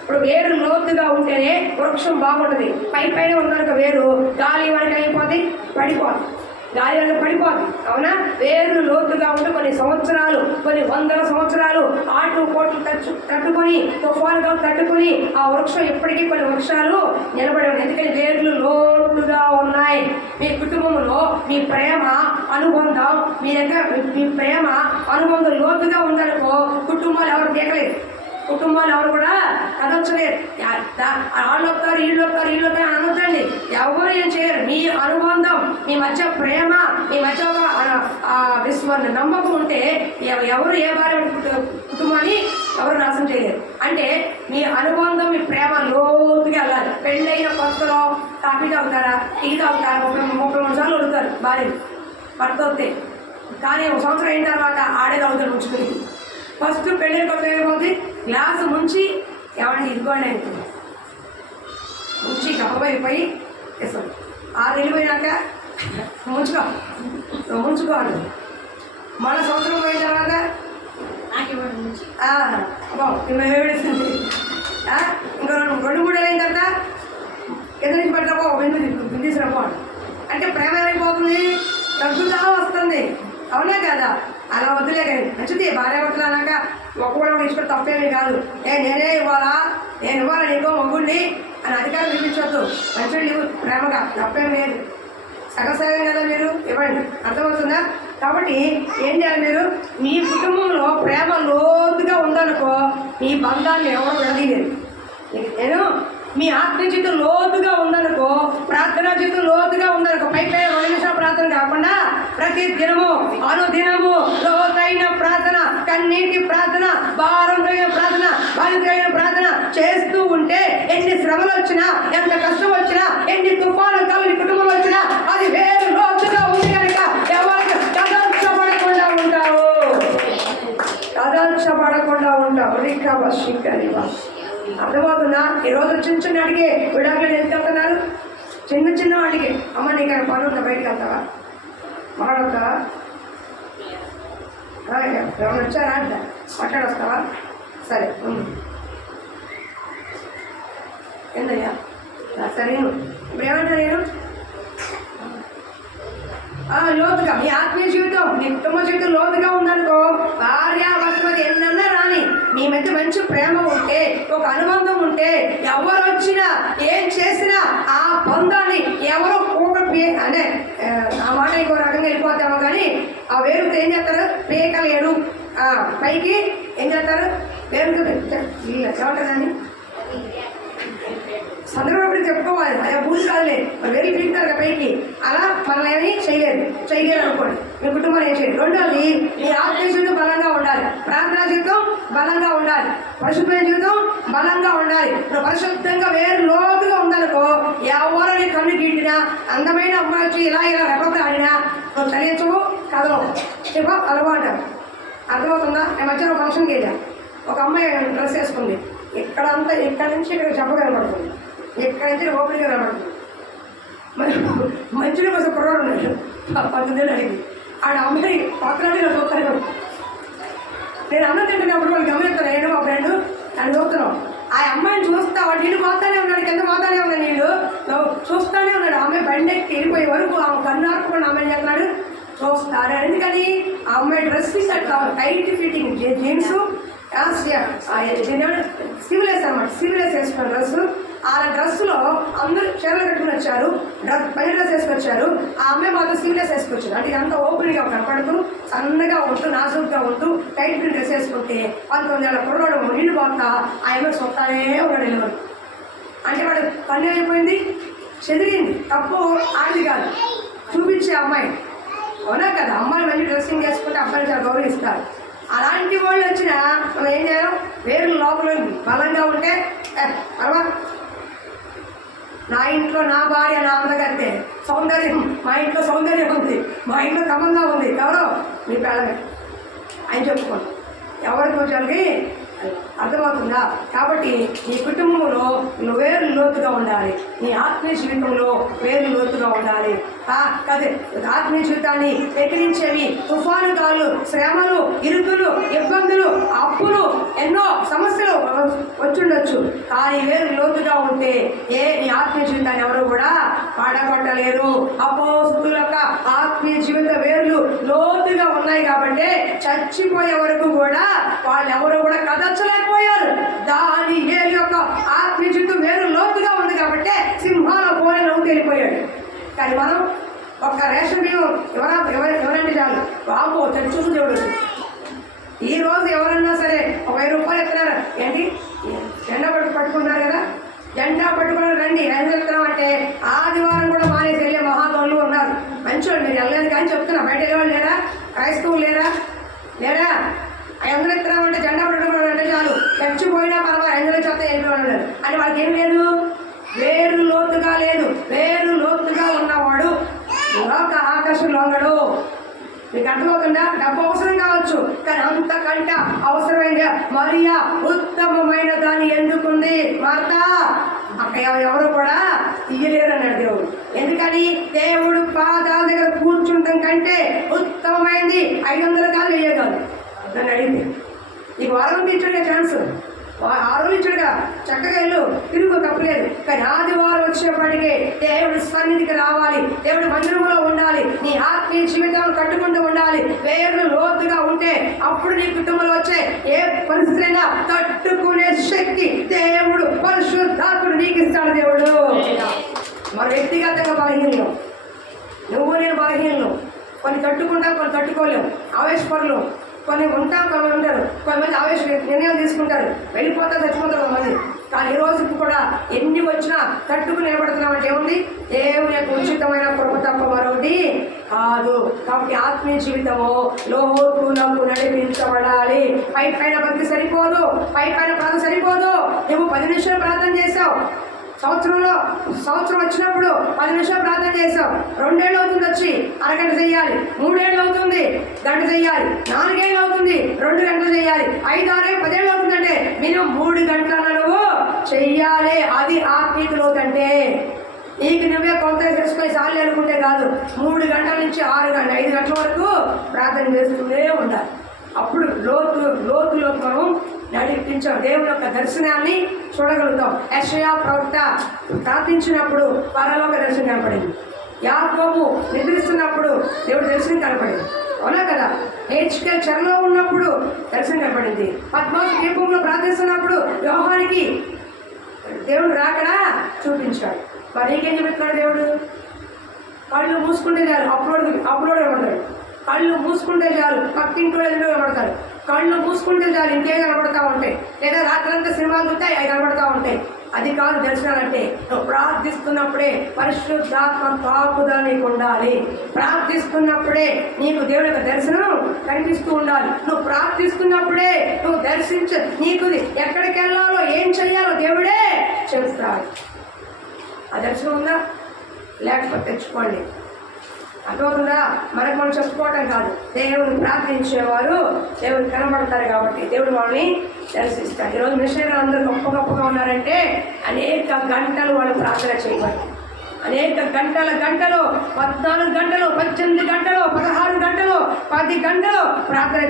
ఇప్పుడు వేరు లోతుగా ఉంటేనే వృక్షం బాగుంటుంది. పైన ఉన్న వేరు గాలి వరకు అయిపోతుంది, పడిపోతుంది, గాలి వరకు పడిపోతుంది, అవునా? వేరు లోతుగా ఉంటే కొన్ని సంవత్సరాలు, కొన్ని 100 సంవత్సరాలు ఆటు పోట్లు తట్టుకొని, తుఫానుగా తట్టుకొని ఆ వృక్షం ఇప్పటికీ కొన్ని వృక్షాలు నిలబడి ఉన్నాయి. ఎందుకంటే వేర్లు లోతుగా ఉన్నాయి. మీ కుటుంబంలో మీ ప్రేమ అనుబంధం మీ దగ్గర మీ ప్రేమ అనుబంధం లోతుగా ఉందనుకో కుటుంబాలు ఎవరు దిగలేదు, కుటుంబాలు ఎవరు కూడా కదొచ్చలేరు. వాళ్ళు వస్తారు వీళ్ళు వస్తారు అనొద్దండి, ఎవరు ఏం చేయరు. మీ అనుబంధం మీ మధ్య ప్రేమ మీ మధ్య ఒక నమ్మకం ఉంటే ఎవరు ఏ భార్య కుటుంబాన్ని ఎవరు నాశనం చేయలేరు. అంటే మీ అనుబంధం మీ ప్రేమ లోతుగా వెళ్ళాలి. పెళ్ళైన కొత్తలో కాఫీ తాగుతారా, టీ తాగుతారా, 33 సార్లు అడుగుతారు భార్యలు భర్త వస్తే. కానీ ఒక సంవత్సరం అయిన తర్వాత ఆడే తాగుతారు ఉంచుకుని. ఫస్ట్ పెళ్ళైన కొత్త ఏమవుతుంది, గ్లాసు ముంచి ఏమండి ఇదిగోండి అవుతుంది, ముంచి గప్పబోయిపోయి ఇస్తాం. 6 వెళ్ళిపోయినాక ముంచుకో అంటుంది. మన సంవత్సరం పోయిన తర్వాత వేడిస్తుంది. ఇంకో 2-3 ఏళ్ళైన తర్వాత కింద నుంచి పట్టకపో తీసుకురాపో. అంటే ప్రేమ ఏమైపోతుంది, తగ్గుతా వస్తుంది. అవునా కదా? అలా వద్దులే కానీ మంచిది. భార్యాభర్తలు అన్నాక ఒక్కడు ఇష్టం తప్పేమీ కాదు. నేనే ఇవ్వాలా, నేను ఇవ్వాలా నీకో మొగ్గుండి అని అధికారం చూపించవద్దు. మంచిగా నీవు ప్రేమగా తప్పేం లేదు. సగసగం కదా మీరు ఇవ్వండి, అర్థమవుతుందా? కాబట్టి ఏం చేయాలి, మీరు మీ కుటుంబంలో ప్రేమ లోతుగా ఉందనుకో మీ బంధాన్ని ఎవరు విడదీయలేదు. నేను మీ ఆత్మ జీవితం లోతుగా ఉందనుకో, ప్రార్థనా జీవితం లోతుగా ఉందనుకో, పైకి 2 నిమిషాల ప్రార్థన కాకుండా ప్రతి దినము అనుదినము లోతైన ప్రార్థన, కన్నీటి ప్రార్థన, భారం కలిగిన ప్రార్థన, బాధ్యత కలిగిన ప్రార్థన చేస్తూ ఉంటే ఎన్ని శ్రమలు వచ్చినా, ఎంత కష్టం వచ్చినా, ఎన్ని తుఫాను కలిగి కుటుంబంలో వచ్చినా అది వేరు లోతుగా ఉంది కనుక ఎవరికి కదల్చబడకుండా ఉంటావు, కదల్చబడకుండా ఉంటావు. అర్థమవుతుందా? ఈరోజు చిన్న అడిగే విడాకులు ఎందుకు వెళ్తున్నారు? చిన్న అడిగే అమ్మ నీకు పని ఉందా, బయటకు వెళ్తావా, మాట్లాడతావా, ఎవరు వచ్చారా అంట మాట్లాడొస్తావా, సరే ఏందయ్యా సరే ఇప్పుడు ఏమంటా నేను లోతుగా మీ ఆత్మీయ జీవితం మీ కుటుంబ జీవితం లోతుగా ఉందనుకో, భార్య భర్త ఎన్నన్నా రాని మీ మధ్య మంచి ప్రేమ ఉంటే, ఒక అనుబంధం ఉంటే, ఎవరు వచ్చినా ఏం చేసినా ఆ బంధాన్ని ఎవరో అంటే ఆ మాట ఇంకో రకంగా వెళ్ళిపోతామో కానీ ఆ వేరుతో ఏం చేస్తారు, పీకలేడు పైకి ఏం చేస్తారు, వేరుతో ఏమంటారు సందర్భం చెప్పుకోవాలి. అదే భూమి కాదులే మరి వెళ్ళి పీకుతారు పైకి, అలా మనల్ని చేయలేరు అనుకోండి. మీ కుటుంబాన్ని ఏం చేయాలి. రెండోది మీ ఆత్మీయ జీవితం బలంగా ఉండాలి, ప్రార్థనా జీవితం బలంగా ఉండాలి, పరిశుభ్రమైన జీవితం బలంగా ఉండాలి. ఇప్పుడు పరిశుద్ధంగా వేరు లోతుగా ఉందనుకో ఎవరిని కన్ను గీటినా, అందమైన అమ్మాయి వచ్చి ఇలా రెపతో ఆడినా నువ్వు చలించవు కదలవు, చెప్పా అలవా అంటారు. అర్థమవుతుందా? నేను మధ్యలో ఫంక్షన్కి వెళ్ళా, ఒక అమ్మాయి డ్రెస్ వేసుకుంది, ఇక్కడంతా ఇక్కడి నుంచి ఇక్కడ చెప్పగలబడుతుంది, ఇక్కడి నుంచి ఓపెన్గా కనబడుతుంది. మరి మంచిగా కోసం కుర్రాడు ఉన్నాడు 18 ఏళ్ళు అడిగి ఆడ అమ్మాయి పక్కన చూస్తాను. నేను అన్నం తింటున్నప్పుడు వాళ్ళు గమనిస్తాను, నేను మా ఫ్రెండ్ అని చూస్తున్నాం. ఆ అమ్మాయిని చూస్తా వాడు నీళ్ళు పోతానే ఉన్నాడు, కింద పోతానే ఉన్నాడు, నీళ్ళు చూస్తానే ఉన్నాడు. ఆమె బండి ఎక్కి వెళ్ళిపోయే వరకు ఆమె కన్ను ఆర్పుకొని అమ్మాయి చేస్తున్నాడు చూస్తాడు. ఎందుకని ఆ అమ్మాయి డ్రెస్ అట్లా టైట్ ఫిట్టింగ్ జీన్స్ సివిలేస్ అనమాట, సివిలేస్ వేసుకున్న డ్రెస్సు. ఆ డ్రెస్సులో అందరూ చీరలు కట్టుకుని వచ్చారు, పని డ్రెస్ వేసుకొచ్చారు. ఆ అమ్మాయి మాత్రం సివిలేస్ వేసుకొచ్చారు. అంటే ఇదంతా ఓపెన్గా కనపడుతూ సన్నగా ఉంటూ నాజుగ్గా ఉంటూ టైట్ ఫిట్ డ్రెస్ వేసుకుంటే 19 ఏళ్ళ కుర్రోడు నీళ్ళు పోతా ఆ అమ్మాయి చూస్తానే ఉన్నాడు వెళ్ళేవాడు. అంటే వాడు పని అయిపోయింది, చెదిరింది, తప్పు ఆడిది కాదు, చూపించే అమ్మాయి. అవునా కదా? అమ్మాయి మంచి డ్రెస్సింగ్ వేసుకుంటే అబ్బాయిని చాలా గౌరవిస్తారు. అలాంటి వాళ్ళు వచ్చినా మనం ఏం చేయాలి, వేరు లోపల బలంగా ఉంటే అరవా నా ఇంట్లో నా భార్య నా అందగత్తే సౌందర్యం, మా ఇంట్లో సౌందర్యం ఉంది, మా ఇంట్లో కమంగా ఉంది, ఎవరో మీ పిల్లమే అని చెప్పుకోండి. ఎవరికి వచ్చానికి అర్థమవుతుందా? కాబట్టి నీ కుటుంబంలో నువ్వు వేరు లోతుగా ఉండాలి, నీ ఆత్మీయ జీవితంలో వేరు లోతుగా ఉండాలి. కదే ఆత్మీయ జీవితాన్ని ఎదిరించేవి తుఫాను కాలు, శ్రమలు, ఇరుకులు, ఇబ్బందులు, అప్పులు, ఎన్నో సమస్యలు వచ్చుండొచ్చు. కానీ వేరు లోతుగా ఉంటే నీ ఆత్మీయ జీవితాన్ని ఎవరు కూడా పాడగొట్టలేరు. అపోస్తుల యొక్క ఆత్మీయ జీవిత వేర్లు లోతుగా ఉన్నాయి కాబట్టి చచ్చిపోయే వరకు కూడా వాళ్ళు ఎవరు కూడా కదర్చలేకపోయారు. దానియేలు యొక్క ఆత్మీయ జీవితం వేరు లోతుగా ఉంది కాబట్టి సింహాల పోలిన వెళ్ళిపోయాడు. కానీ మనం ఒక్క రేషన్ బియ్యం ఎవరంటే చాలు బాబు చర్చకు దేవుడు. ఈ రోజు ఎవరన్నా సరే ఒక 1000 రూపాయలు ఎత్తున్నారు, ఏంటి జెండా పట్టుకున్నారు కదా, జెండా పట్టుకున్నారు రండి ఎందుకు వెళ్తున్నాం అంటే ఆదివారం కూడా మానేసి వెళ్ళే మహాదోళ్ళు ఉన్నారు. మంచివాళ్ళు, మీరు వెళ్ళలేదు కానీ చెప్తున్నా, బయట వెళ్ళేవాళ్ళు లేరా, క్రైస్తవులు లేరా ఎందుకు ఎత్తున్నామంటే జెండా పట్టుకున్నాడు అంటే చాలు చచ్చిపోయినా పర్వాలేదు ఎందులో చెప్తే వెళ్ళిపోవాలి అంటే వాళ్ళకి ఏం లేదు, వేరు లోతుగా లేదు. వేరు లోతుగా ఉన్నవాడు లోక ఆకర్షణ లొంగడు. మీకు అర్థమవుతుందా? డబ్బు అవసరం కావచ్చు, కానీ అంతకంటే అవసరమైన మరియా ఉత్తమమైన దాన్ని ఎందుకుంది మార్త అక్కడ ఎవరు కూడా ఇయ్యలేరు అన్నాడు దేవుడు. ఎందుకని? దేవుడు పాదాల దగ్గర కూర్చుంటాం కంటే ఉత్తమమైంది 500 కాలు వేయగలరు. నన్ను అడిగింది, నీకు వారం ఇచ్చాడుగా ఛాన్స్, 6 రోజులు ఇచ్చాడుగా, చక్కగా వెళ్ళు తిరుగు తప్పలేదు. కానీ ఆదివారం వచ్చేప్పటికే దేవుడు సన్నిధికి రావాలి, దేవుడు మందిరంలో ఉండాలి, నీ ఆత్మీయ జీవితాలు కట్టుకుంటూ ఉండాలి. వేరు లోతుగా ఉంటే అప్పుడు నీ కుటుంబంలో వచ్చే ఏ పరిస్థితులైనా తట్టుకునే శక్తి దేవుడు పరిశుద్ధాత్ముడు నీకు ఇస్తాడు. దేవుడు మన వ్యక్తిగతంగా బలహీనలు, నువ్వు నేను బలహీనలు, కొన్ని తట్టుకుంటాం కొన్ని తట్టుకోలేము, ఆవేశపరులు కొన్ని ఉంటాం, కొంతమంది ఉంటారు, కొంతమంది ఆవేశ నిర్ణయాలు తీసుకుంటారు, వెళ్ళిపోతారు, చచ్చిపోతారు కొంతమంది. కానీ ఈ రోజు కూడా ఎన్ని వచ్చినా తట్టుకుని నిలబడుతున్నామంటే ఏముంది? దేవుని యొక్క ఉచితమైన కృప తప్ప మరొకటి కాదు. కాబట్టి ఆత్మీయ జీవితము లోతులకు నడిపించబడాలి. పైన భక్తి సరిపోదు, పైన ప్రార్థన సరిపోదు. నువ్వు 10 నిమిషాలు ప్రార్థన చేసావు, సంవత్సరం వచ్చినప్పుడు 10 నిమిషాలు ప్రార్థన చేసావు, 2 ఏళ్ళు అవుతుంది వచ్చి అరగంట చెయ్యాలి, 3 ఏళ్ళు అవుతుంది గంట చెయ్యాలి, 4 ఏళ్ళు అవుతుంది 2 గంటలు చెయ్యాలి, 5, 6, 10 ఏళ్ళు అవుతుందంటే మినిమం 3 గంటల నువ్వు చెయ్యాలి. అది ఆత్మీయ లోకంటే నీకు నువ్వే కొంత చేసుకొని సార్లు అనుకుంటే కాదు. 3 గంటల నుంచి 6 గంటలు 5 గంటల వరకు ప్రార్థన చేస్తూనే ఉండాలి. అప్పుడు లోతులో మనం నడిపించాం, దేవుని యొక్క దర్శనాన్ని చూడగలుగుతాం. యెషయా ప్రవక్త ప్రార్థించినప్పుడు పరలోక దర్శనం కనపడింది. యాకోబు నిద్రిస్తున్నప్పుడు దేవుడి దర్శనం కనపడింది, అవునా కదా? హెచ్కేల్ చెరలో ఉన్నప్పుడు దర్శనం కనపడింది. పద్మాసు దీపంలో ప్రార్థిస్తున్నప్పుడు యోహానికి దేవుడు రాకడా చూపించాడు. మరి నీకేం చెబుతున్నాడు దేవుడు? కళ్ళు మూసుకుంటే చాలు అప్లోడ్ కనబడతాడు, కళ్ళు మూసుకుంటే చాలు పక్కింట్లో ఎన్నో కనబడతాడు, కళ్ళు మూసుకుంటే చాలు ఇంకే కనబడతా ఉంటాయి, లేదా రాత్రంతా సినిమాలు చూస్తాయి అవి కనబడతా ఉంటాయి. అది కాదు దర్శనాలంటే. నువ్వు ప్రార్థిస్తున్నప్పుడే పరిశుద్ధాత్మ తాకుదల నీకు ఉండాలి. ప్రార్థిస్తున్నప్పుడే నీకు దేవుడి యొక్క దర్శనం కనిపిస్తూ ఉండాలి. నువ్వు ప్రార్థిస్తున్నప్పుడే నువ్వు నీకు ఎక్కడికి వెళ్ళాలో ఏం చెయ్యాలో దేవుడే చెప్తాడు. ఆ దర్శనం ఉందా? లేకపోతే తెచ్చుకోండి. అర్థమవుతుందా? మనకు మనం చెప్పుకోవటం కాదు, దేవుని ప్రార్థించేవారు దేవుడు కనబడతారు కాబట్టి దేవుడు వాళ్ళని దర్శిస్తాడు. ఈరోజు మిషనరీలు అందరూ గొప్పగా ఉన్నారంటే అనేక గంటలు వాళ్ళు ప్రార్థన చేయబడి, అనేక గంటలు 14 గంటలు 18 గంటలు 16 గంటలు 10 గంటలు ప్రార్థన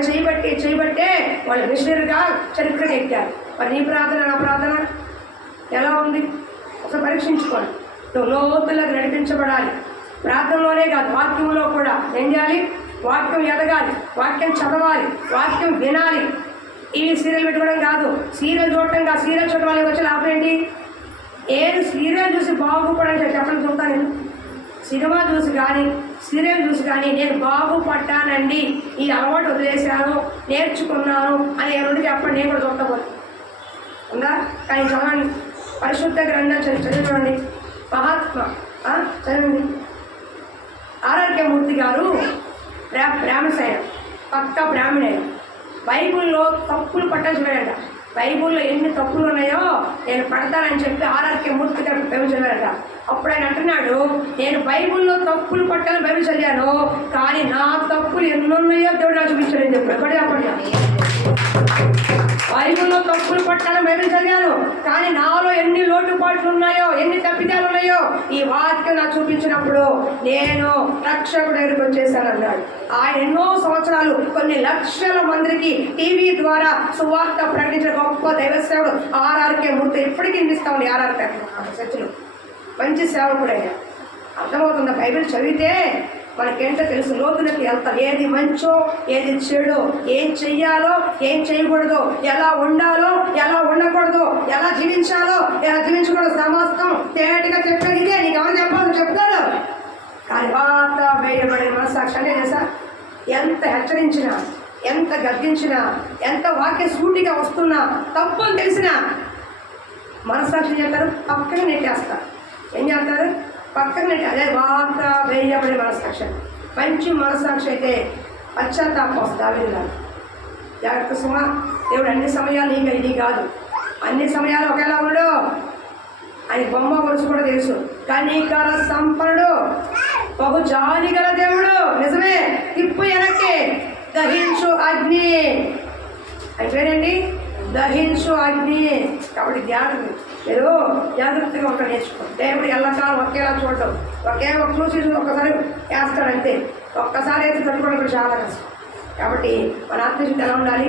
చేయబట్టే వాళ్ళు మిషనరీగా చరిత్రను ఎక్కారు. మరి నీ ప్రార్థన నా ప్రార్థన ఎలా ఉంది? ఒకసారి పరీక్షించుకోండి. నువ్వు లోతులకు నడిపించబడాలి. ప్రార్థనలోనే కాదు, వాక్యంలో కూడా ఏం చేయాలి? వాక్యం ఎదగాలి, వాక్యం చదవాలి, వాక్యం వినాలి. ఇవి సీరియల్ పెట్టుకోవడం కాదు, సీరియల్ చూడటం కాదు. సీరియల్ చూడడం వాళ్ళకి వచ్చే లాభం ఏంటి? ఏది సీరియల్ చూసి బాగుపడాలని చెప్పండి చూస్తాను నేను. సినిమా చూసి కానీ సీరియల్ చూసి కానీ నేను బాగుపడ్డానండి, ఈ అలవాటు వదిలేశాను, నేర్చుకున్నాను అని ఎవరు చెప్పండి, నేను కూడా చూడకపోతే ఉందా? కానీ చదవండి, పరిశుద్ధ గ్రంథం చదివండి, మహాత్మ చదవండి. ఆరోగ్యమూర్తి గారు బ్రాహ్మణ పక్క బ్రాహ్మణ, బైబుల్లో తప్పులు పట్టించలేరట. బైబుల్లో ఎన్ని తప్పులు ఉన్నాయో నేను పడతానని చెప్పి ఆరోగ్యమూర్తి గారు బైబుల్ చదివారట. అప్పుడు ఆయన అంటున్నాడు, నేను బైబుల్లో తప్పులు పట్టాలని బైబుల్ చదివాను, కానీ నా తప్పులు ఎన్నున్నాయో దేవుడు నాకు చూపించాడని చెప్పాడు. ఎప్పటి బైబుల్లో తప్పులు పట్టాలని బైబుల్ చదివాను, కానీ నాలో ఎన్ని లోటుపాట్లు ఉన్నాయో, ఎన్ని తప్పిదాలు ఉన్నాయో ఈ వాక్యం నాకు చూపించినప్పుడు నేను రక్షకుడు దగ్గరికి వచ్చేసాను అన్నాడు. ఆయన ఎన్నో సంవత్సరాలు కొన్ని లక్షల మందికి టీవీ ద్వారా సువార్త ప్రకటించిన గొప్ప దైవసేవుడు ఆర్ఆర్కే మూర్తి. ఎప్పటికీ నిందిస్తామండి ఆర్ఆర్కే చర్చలు. మంచి సేవకుడు ఆయన. అర్థమవుతుందా? బైబిల్ చదివితే మనకేంటో తెలుసు, లోతులకి వెళ్తాం. ఏది మంచో ఏది చెడో, ఏం చెయ్యాలో ఏం చేయకూడదు, ఎలా ఉండాలో ఎలా ఉండకూడదు, ఎలా జీవించాలో ఎలా జీవించకూడదు, సమస్తం తేటగా చెప్పేది ఇదే. నీకు ఎవరు చెప్పాలో చెప్తారు. అని వాత వేయబడిన మనస్సాక్షి అంటే తెలుసా, ఎంత హెచ్చరించినా, ఎంత గద్దించినా, ఎంత వాక్య సూటిగా వస్తున్నా, తప్పు అని తెలిసినా మనస్సాక్షి చేస్తారు, పక్కన నెట్టేస్తారు. ఏం చేస్తారు? పక్కన నెట్టి. అదే వాత వేయబడిన మనస్సాక్షి. మంచి మనస్సాక్షి అయితే పశ్చాత్తాపం వస్తుంది. జాగ్రత్త సుమా, దేవుడు అన్ని సమయాలు ఇంకా ఇది కాదు, అన్ని సమయాలు ఒకేలా ఉండడు. ఆయన బొమ్మ కొలుసు కూడా తెలుసు. కనికర సంపన్నుడు, బహు జాలి గల దేవుడు. నిజమే. తిప్పు వెనక్కి, దహించు అగ్ని అయిపోయానండి, దహించు అగ్ని. కాబట్టి ధ్యానం మీరు జాగ్రత్తగా ఒక నేర్చుకోండి. దేవుడు ఎల్లకాలం ఒకేలా చూడటం, ఒక చూసి ఒక్కసారి వేస్తాడంతే. ఒక్కసారి అయితే తట్టుకోవడం చాలా కష్టం. కాబట్టి మన ఆత్మీయత ఎలా ఉండాలి?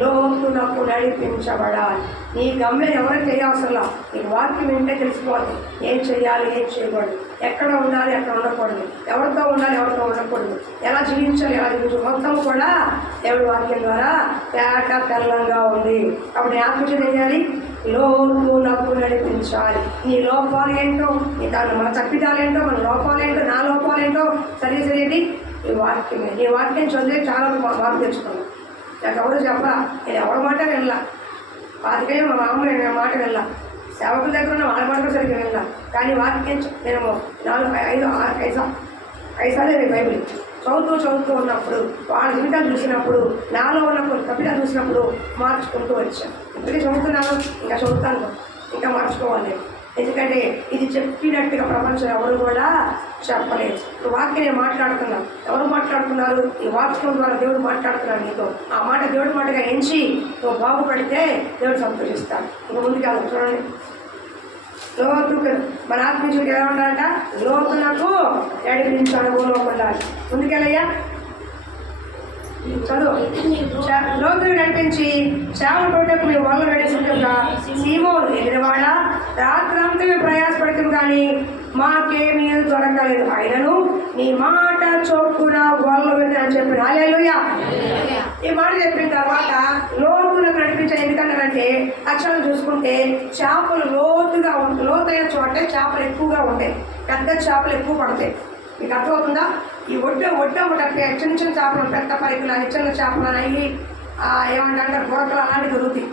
లోతునకు నడిపించబడాలి. నీ గమ్యం ఎవరైనా చేయవసరంలా, నీకు వాక్యం వింటే తెలిసిపోతుంది ఏం చేయాలి, ఏం చేయకూడదు, ఎక్కడ ఉండాలి, ఎక్కడ ఉండకూడదు, ఎవరితో ఉండాలి, ఎవరితో ఉండకూడదు, ఎలా జీవించాలి, ఎలా జీవించాలి, మొత్తం కూడా దేవుడి వాక్యం ద్వారా తేట తెల్లంగా ఉంది. కాబట్టి ఆత్మీయత ఏం చేయాలి? లోతునకు నడిపించాలి. నీ లోపాలు ఏంటో, మన తప్పిదాలు ఏంటో, మన లోపాలు ఏంటో, నా లోపాలు ఏంటో సరిది ఈ వాక్యమే. నీ వాక్యం చదివే చాలా మార్పు తెచ్చుకున్నాను. నాకు ఎవరు చెప్పరా, నేను ఎవరి మాట వెళ్ళా. వాటికే మా అమ్మ నేను మాట వెళ్ళా, సేవకుల దగ్గర ఉన్న వాళ్ళ మాట కూడా సరిగ్గా వెళ్ళా. కానీ వాక్యం నేను 5 సార్లు బైబిల్ చదువుతూ ఉన్నప్పుడు, వాళ్ళ జీవితాలు చూసినప్పుడు, నాలో ఉన్నప్పుడు తప్పిదాలు చూసినప్పుడు మార్చుకుంటూ వచ్చాను. ఇప్పటికీ చదువుతున్నాను, ఇంకా చదువుతాను, ఇంకా మార్చుకోవాలి. ఎందుకంటే ఇది చెప్పినట్టుగా ప్రపంచం ఎవరు కూడా చెప్పలేదు. వాక్యం నేను మాట్లాడుతున్నాను, ఎవరు మాట్లాడుతున్నారు? ఈ వాక్యం ద్వారా దేవుడు మాట్లాడుతున్నాడు నీతో. ఆ మాట దేవుడి మాటగా ఎంచి నువ్వు బాగుపడితే దేవుడు సంతోషిస్తాడు. ఇంకా ముందుకెళ్ళాలి. చూడండి, లోతుకు మన ఆత్మీయుడికి ఎలా ఉండాలంట? లోతునకు నడిపించాడు, భూలోకి ఉండాలి. ముందుకెళ్ళయ్యా, చదువు. లోతులు నడిపించి చేపలు పట్టకు మీరు వల్ల వేడుకుంటుందా? సీమోను ఎదిరివాడ రాత్రంతా మేము ప్రయాసపడుతుంది కానీ మాకేమీ దొరకలేదు. అయినను నీ మాట చొప్పున వల్ల అని చెప్పిన. హల్లెలూయా. ఈ మాట చెప్పిన తర్వాత లోతులకు నడిపించాలి. ఎందుకన్నారంటే అక్షరాలు చూసుకుంటే చేపలు లోతైన చోటే చేపలు ఎక్కువగా ఉంటాయి, పెద్ద చేపలు ఎక్కువ పడతాయి. మీకు అర్థమవుతుందా? ఈ ఒడ్డ చిన్న చిన్న చేపలు, పెద్ద పరికలు అని, చిన్న చేపలు అని, ఏమంటారు బురకలు అలాంటివి దొరుకుతాయి,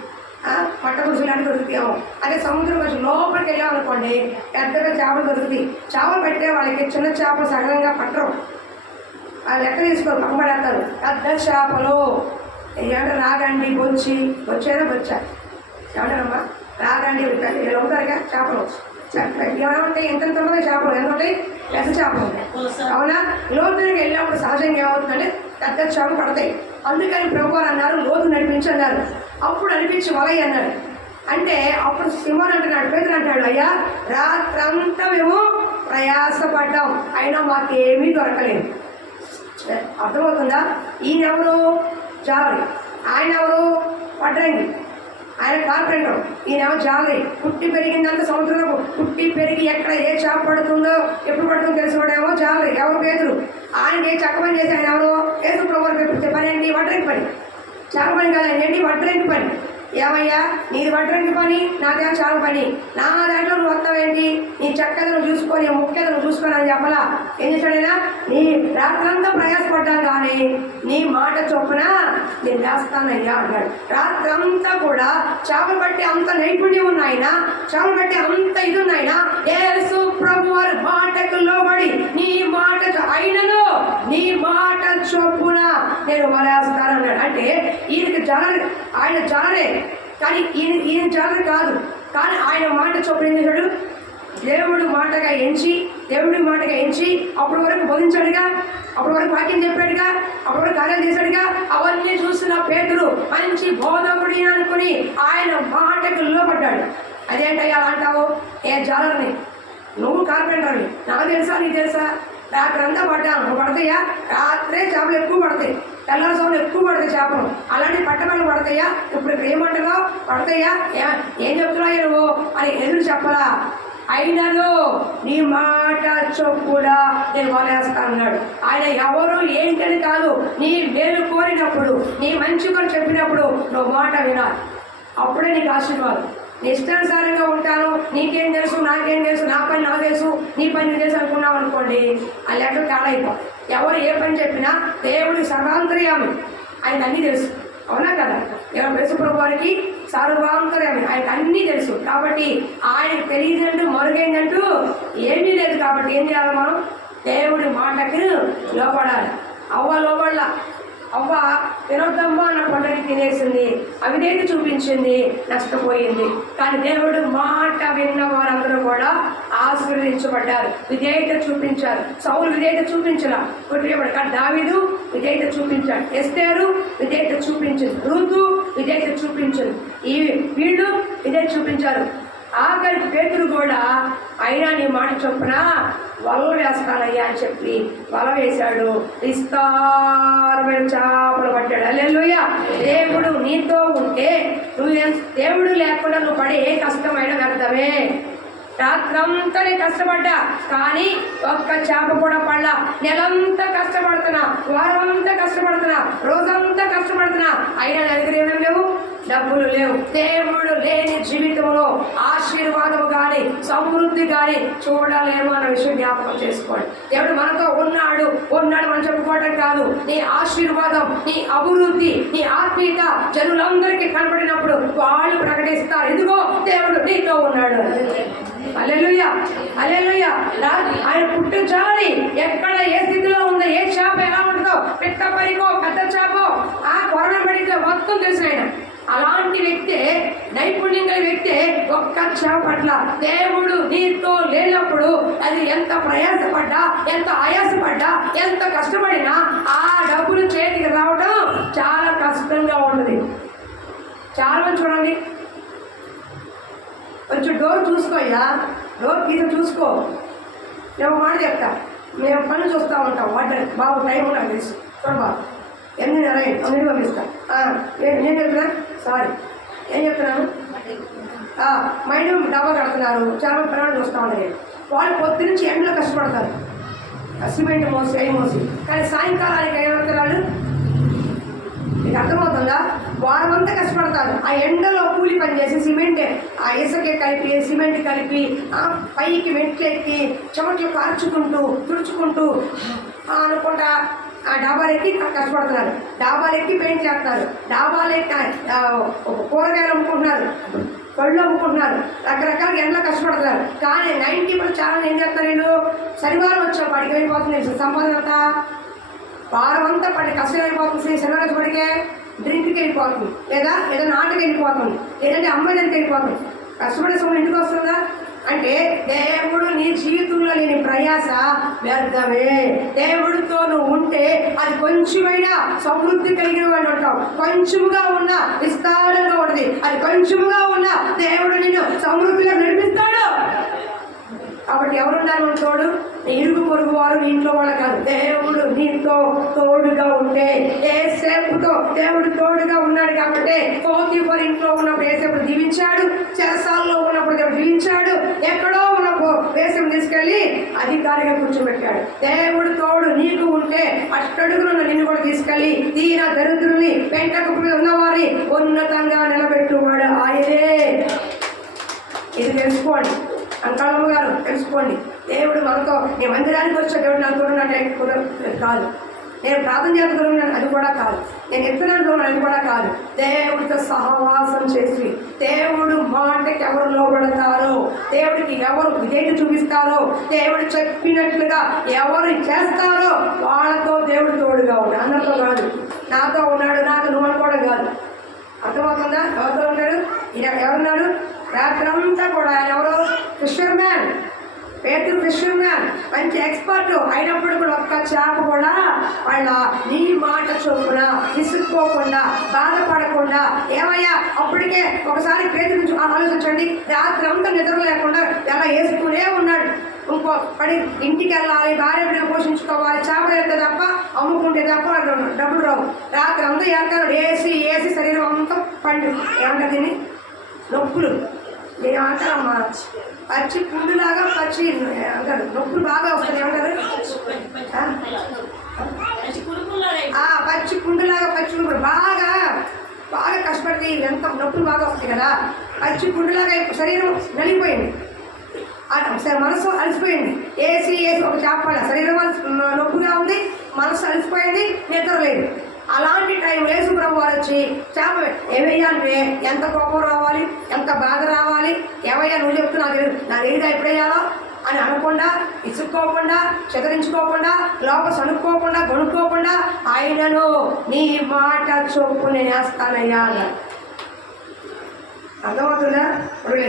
పట్టగుడుసులు లాంటివి దొరుకుతాయేమో. అదే సముద్రం కొంచెం లోపలికి వెళ్ళామనుకోండి పెద్దగా చేపలు దొరుకుతాయి. చేపలు పెట్టే వాళ్ళకి చిన్న చేపలు సగంగా పట్టరు, వాళ్ళు లెక్క తీసుకోరు, పక్కబడేస్తారు. పెద్ద చేపలు ఏమంటారు రాగండి, వచ్చేదా బొచ్చా ఏమంటారమ్మా, రాగండి ఇలా ఉంటారుగా చేపలు. ఏమంటాయి ఇంత చేపలు ఏమంటాయి? పెద్ద చేపలు ఉంటాయి. అవునా? లోతుకి వెళ్ళినప్పుడు సహజంగా ఏమవుతుందంటే పెద్ద చేపలు పడతాయి. అందుకని ప్రభువారు అన్నారు లోతు నడిపించి అన్నారు. అప్పుడు అనిపించి వలయ్య అన్నాడు. అంటే అప్పుడు సింహన్ అంటున్నాడు, పేతురు అంటాడు, అయ్యా రాత్రంతా మేము ప్రయాసపడ్డాం అయినా మాకేమీ దొరకలేదు. అర్థమవుతుందా? ఈయనెవరు? జాలరి. ఆయన ఎవరు? వడ్రంగి. ఆయన కార్పెంటర్. ఈయనేమో జాలరి. పుట్టి పెరిగిందంత సముద్రంలో పుట్టి పెరిగి ఎక్కడ ఏ చేప పడుతుందో ఎప్పుడు పడుతుందో తెలిసినవాడేమో జాలరి. ఎవరు? పేతురు. ఆయనకి ఏ చక్క పని చేసి ఆయన ఎవరు? యేసు ప్రభువు పని ఏంటి? వడ్రంగి పని. చేప పని కాదు, ఏంటి? వడ్రంగి పని. ఏమయ్యా నీది వడ్రంగి పని, నాదేమో చాలా పని. నా దాంట్లో నువ్వు వస్తావేంటి? నీ చెక్కద నువ్వు చూసుకొని, ముఖ్యత నువ్వు చూసుకొని అని చెప్పలా. ఏం చేశాడైనా? నీ రాత్రంతా ప్రయాసపడ్డాను కానీ నీ మాట చొప్పున నేను వేస్తానయ్యా అన్నాడు. రాత్రంతా కూడా చేపలు పట్టి అంత నైపుణ్యం ఉన్నాయినా, చేపలు పట్టి అంత ఇది ఉన్నాయినా యేసు ప్రభువారి మాటకు లోబడి నీ మాట అయినను నీ మాట చొప్పున నేను వలేస్తానన్నాడు. అంటే ఈయనకి ఆయన జాలరే కానీ ఈయన జాలరి కాదు. కానీ ఆయన మాట చొప్పున ఏం చేశాడు? దేవుడి మాటగా ఎంచి అప్పటి వరకు బోధించాడుగా, అప్పటి వరకు వాక్యం చెప్పాడుగా, అప్పటి వరకు కార్యం చేశాడుగా. అవన్నీ చూసిన పేతురు మంచి బోధకుడి అనుకుని ఆయన మాటకు లోపడ్డాడు. అదేంటయ్యా అలా అంటావు? ఏ జాలరిని, నువ్వు కార్పెంటర్ని, నాకు తెలుసా నీకు తెలుసా? రాత్రంతా పడ్డాను. నువ్వు పడతాయా? రాత్రే చేపలు ఎక్కువ పడతాయి, తెల్లవారుజామున ఎక్కువ పడతాయి చేపలు. అలాంటి పట్టణాలు పడతాయా? ఇప్పుడు ఏమంటావో పడతాయా? ఏం చెప్తున్నాయో నువ్వు అని ఎదురు చెప్పరా? అయినను నీ మాట చొప్పున నేను వలేస్తా అన్నాడు. ఆయన ఎవరు ఏంటని కాదు, నీ మేలు కోరినప్పుడు, నీ మంచి కొని చెప్పినప్పుడు నువ్వు మాట వినాలి. అప్పుడే నీకు ఆశీర్వాదం. నీ ఇష్టానుసారంగా ఉంటాను, నీకేం తెలుసు, నాకేం తెలుసు, నా పని నాకు తెలుసు, నీ పని నీకు తెలుసు అనుకున్నావు అనుకోండి, ఆ లెటర్ తేడా అయిపోతుంది. ఎవరు ఏ పని చెప్పినా దేవుడి సర్వాంతర్యామి, ఆయనకు అన్నీ తెలుసు. అవునా కదా? యేసుప్రభు వారికి సర్వాంతర్యామి, ఆయనకు అన్నీ తెలుసు. కాబట్టి ఆయనకు తెలియదంటూ మరుగైందంటూ ఏమీ లేదు. కాబట్టి ఏం చేయాలి? మనం దేవుడి మాటకి లోపడాలి. అవ్వ లోపడలా. అవ్వ తినొద్దమ్మా అన్న పంటని తినేసింది, అవిధేయత చూపించింది, నష్టపోయింది. కానీ దేవుడు మాట విన్న వారందరూ కూడా ఆశీర్వదించబడ్డారు, విధేయత చూపించారు. సౌలు విధేయత చూపించలా, కానీ దావీదు విధేయత చూపించాడు, ఎస్తేరు విధేయత చూపించింది, రూతు విధేయత చూపించింది, ఈ వీళ్ళు విధేయత చూపించారు. ఆఖరికి పేతురు కూడా అయినా నీ మాట చొప్పున వల వేస్తానయ్యా అని చెప్పి వల వేశాడు, విస్తారమైన చేపలు పట్టాడు. హల్లెలూయా. దేవుడు నీతో ఉంటే దేవుడు లేకుండా నువ్వు పడే ఏ కష్టమైనా వ్యర్థమే. రాత్రంతా నేను కష్టపడ్డా కానీ ఒక్క చేప కూడా పడలా. నెలంతా కష్టపడుతున్నా, వారం అంతా కష్టపడుతున్నా, రోజంతా కష్టపడుతున్నా, అయినా నా దగ్గర ఏమేమి లేవు, డబ్బులు లేవు. దేవుడు లేని జీవితంలో ఆశీర్వాదం కానీ సమృద్ధి కానీ చూడలేము అన్న విషయం జ్ఞాపకం చేసుకోండి. దేవుడు మనతో ఉన్నాడు మనం చెప్పుకోవడం కాదు. నీ ఆశీర్వాదం, నీ అభివృద్ధి, నీ ఆత్మీయత జనులందరికీ కనబడినప్పుడు వాళ్ళు ప్రకటిస్తారు, ఇదిగో దేవుడు నీతో ఉన్నాడు. హల్లెలూయా, హల్లెలూయా. ఆయన పుట్టు చాలి ఎక్కడ ఏ స్థితిలో ఉందో, ఏ చేప ఎలా ఉంటుందో, పిట్ట పరికో పెద్ద చేప ఆ కొరణ పడితే మొత్తం తెలుసు ఆయన. అలాంటి వ్యక్తే, నైపుణ్యం కలిగిన వ్యక్తే ఒక్క చేప పట్ల దేవుడు నీతో లేనప్పుడు అది ఎంత ప్రయాసపడ్డా, ఎంత ఆయాసపడ్డా, ఎంత కష్టపడినా ఆ డబ్బులు చేతికి రావడం చాలా కష్టంగా ఉంటుంది. చాలా మంది చూడండి, కొంచెం డోర్ చూసుకోయ్యా, డోర్ తీసి చూసుకో. నేను మాట చెప్తా, మేము పనులు చూస్తూ ఉంటాం, వాటర్ బాబు టైం నాకు తెలుసు, చూడబా 8:30 పంపిస్తా. నేను చెప్తున్నా, సారీ ఏం చెప్తున్నాను, మైండ్ డబ్బా కడుతున్నారు, చాలా పనులు చూస్తూ ఉంటాయి. వాళ్ళు పొద్దు నుంచి ఎండలో కష్టపడతారు, సిమెంట్ మోసి అవి మోసి, కానీ సాయంకాలానికి ఏమవుతున్నారు మీకు అర్థమవుతుందా? వారం అంతా కష్టపడతారు, ఆ ఎండలో కూలి పని చేసి సిమెంట్ ఆ ఇసుక కలిపి సిమెంట్ కలిపి పైకి మెట్లు ఎక్కి చెమట్లు కార్చుకుంటూ తుడుచుకుంటూ అనుకుంటా ఆ డాబాలు ఎక్కి కష్టపడుతున్నారు, డాబాలు ఎక్కి పెయింట్ చేస్తున్నారు, డాబాలు ఎక్కి కూరగాయలు అమ్ముకుంటున్నారు, పళ్ళు అమ్ముకుంటున్నారు, రకరకాల ఎండలో కష్టపడుతున్నారు. కానీ 90% చాలా ఏం చేస్తారు, వీళ్ళు శనివారం వచ్చాం పడికి వెళ్ళిపోతుంది సంపాదన అంతా, వారం అంతా పడి కష్టం అయిపోతుంది, శనివారం పడికే డ్రింక్కి వెళ్ళిపోతుంది, లేదా ఏదైనా ఆటకి వెళ్ళిపోతుంది, లేదంటే అమ్మాయి దగ్గరికి వెళ్ళిపోతుంది. కష్టపడే సమయం ఎందుకు వస్తుందా అంటే దేవుడు నీ జీవితంలో లేని ప్రయాస వ్యర్థమే. దేవుడితో నువ్వు ఉంటే అది కొంచెమైనా సమృద్ధి కలిగిన వాడు ఉంటావు, కొంచెముగా ఉన్నా విస్తారంగా ఉంటుంది, అది కొంచెముగా ఉన్నా దేవుడు నిన్ను సమృద్ధిగా నడిపిస్తాడు. కాబట్టి ఎవరున్నారు తోడు? ఇరుగు పొరుగు వారు, ఇంట్లో వాళ్ళ కాదు, దేవుడు నీతో తోడుగా ఉంటే. ఏసేపుతో దేవుడు తోడుగా ఉన్నాడు కాబట్టి పోతీఫరు ఇంట్లో ఉన్నప్పుడు ఏసేపు దీవించాడు, చెరసాలలో ఉన్నప్పుడు దేవుడు దీవించాడు, ఎక్కడో ఉన్నప్పుడు వేసం తీసుకెళ్ళి అధికారిగా కూర్చోబెట్టాడు. దేవుడు తోడు నీకు ఉంటే అట్టడుగున నిన్ను కూడా తీసుకెళ్ళి దీన దరిద్రుల్ని పెంటకు ఉన్నవారిని ఉన్నతంగా నిలబెట్టువాడు ఆయనే. ఇది తెలుసుకోండి అంకాళమ్మ గారు, తెలుసుకోండి. దేవుడు మనతో, నేను మందిరానికి వచ్చే దేవుడు నాకు తోడున్నట్టే కాదు, నేను ప్రార్థన చేస్తున్నాను అది కూడా కాదు, నేను ఎత్తున్నాను అది కూడా కాదు. దేవుడితో సహవాసం చేసి దేవుడు మాటకి ఎవరు లోబడతారో, దేవుడికి ఎవరు విధేయత చూపిస్తారో, దేవుడు చెప్పినట్లుగా ఎవరు చేస్తారో వాళ్ళతో దేవుడు తోడుగా ఉన్నాడు. అందరితో కాదు, నాతో ఉన్నాడు నాకు నువ్వు అనుకోవడం కాదు. అర్థమవుతుందా? ఎవరితో ఉన్నాడు? ఎవరున్నాడు? రాత్రంతా కూడా ఆయన ఎవరు? ఫిషర్ మ్యాన్, పేతురు ఫిషర్ మ్యాన్, మంచి ఎక్స్పర్ట్ అయినప్పుడు కూడా ఒక్క చేప కూడా వాళ్ళ నీ మాట చొప్పున విసుక్కోకుండా బాధపడకుండా, ఏమయ్యా అప్పటికే ఒకసారి పేతురు నుంచి ఆలోచించండి, రాత్రి అంతా నిద్ర లేకుండా ఎలా వేసుకునే ఉన్నాడు. ఇంకో పడి ఇంటికి వెళ్ళాలి, భార్య బిడ్డలు పోషించుకోవాలి, చేపలు వెళ్తే తప్ప అమ్ముకుంటే తప్ప డబ్బులు రావు. రాత్రి అంతా వెళ్తాడు, ఏసి శరీరం అంతా పండు ఏమంటారు దీన్ని, నొప్పులు ఏమంటారమ్మా, పచ్చి పుండులాగా పచ్చి అంటారు, నొప్పులు బాగా వస్తుంది ఏమంటారు, పచ్చి పుండులాగా పచ్చి బాగా బాగా కష్టపడితే ఎంత నొప్పులు బాగా వస్తాయి కదా. అచ్చి గుండెలాగా శరీరం నలిగిపోయింది, మనసు అలసిపోయింది. ఏసి ఒక చేప శరీరం నొప్పిగా ఉంది, మనసు అలసిపోయింది, నిద్ర లేదు. అలాంటి టైంలో యేసుప్రభు వారు వచ్చి చేప ఏమయ్యా అంటే ఎంత కోపం రావాలి, ఎంత బాధ రావాలి, ఏమయ్యా నువ్వు చెప్తూ నాకు ఏదో ఎప్పుడయ్యాలో అని అనకుండా, ఇసుక్కోకుండా, చెదరించుకోకుండా, లోపల సనుక్కోకుండా, గొనుక్కోకుండా ఆయనను నీ మాట చొప్పు నేను వేస్తానయ్యా అన్నారు. అర్థమవుతుందా? ఇప్పుడు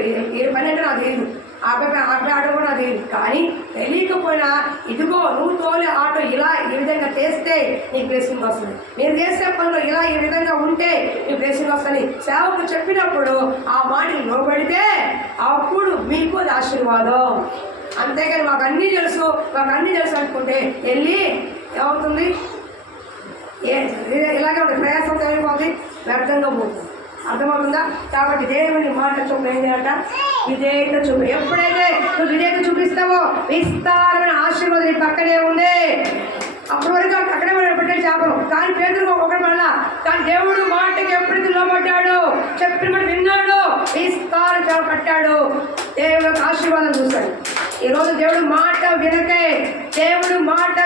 ఏ పని అంటే నాకు తెలియదు, అబ్బాయి ఆటో కూడా నాకు తెలియదు. కానీ తెలియకపోయినా ఇదిగో నువ్వు తోలే ఆటో ఇలా ఈ విధంగా చేస్తే నీకు బ్లెస్సింగ్ వస్తుంది, మీరు చేసే పనులు ఇలా ఈ విధంగా ఉంటే నీకు బ్లెస్సింగ్ వస్తుంది సేవకు చెప్పినప్పుడు ఆ మాటలు లోబడితే అప్పుడు మీకు అది ఆశీర్వాదం. అంతేగాని మాకు అన్నీ తెలుసు అనుకుంటే వెళ్ళి ఏమవుతుంది? ఇలాగే ఉంటుంది, ప్రయాసం అయిపోతుంది, వ్యర్థంగా పోతుంది. అర్థమవుతుందా? కాబట్టి దేవుని మాట చొప్పున ఏం చేయాలట? విధేయత చూపు. ఎప్పుడైతే నువ్వు విధేయత చూపిస్తావో విస్తారమైన ఆశీర్వాదం నీ పక్కనే ఉంది. అప్పటి వరకు అక్కడే పెట్టాడు చేపలు, కానీ పేదలు ఒకటి మళ్ళా. కానీ దేవుడు మాటకి ఎప్పుడైతే లోపడ్డాడు, చెప్పిన మాట విన్నాడు, విస్తారం చేప పట్టాడు, దేవుడు ఆశీర్వాదం చూస్తాడు. ఈరోజు దేవుడు మాట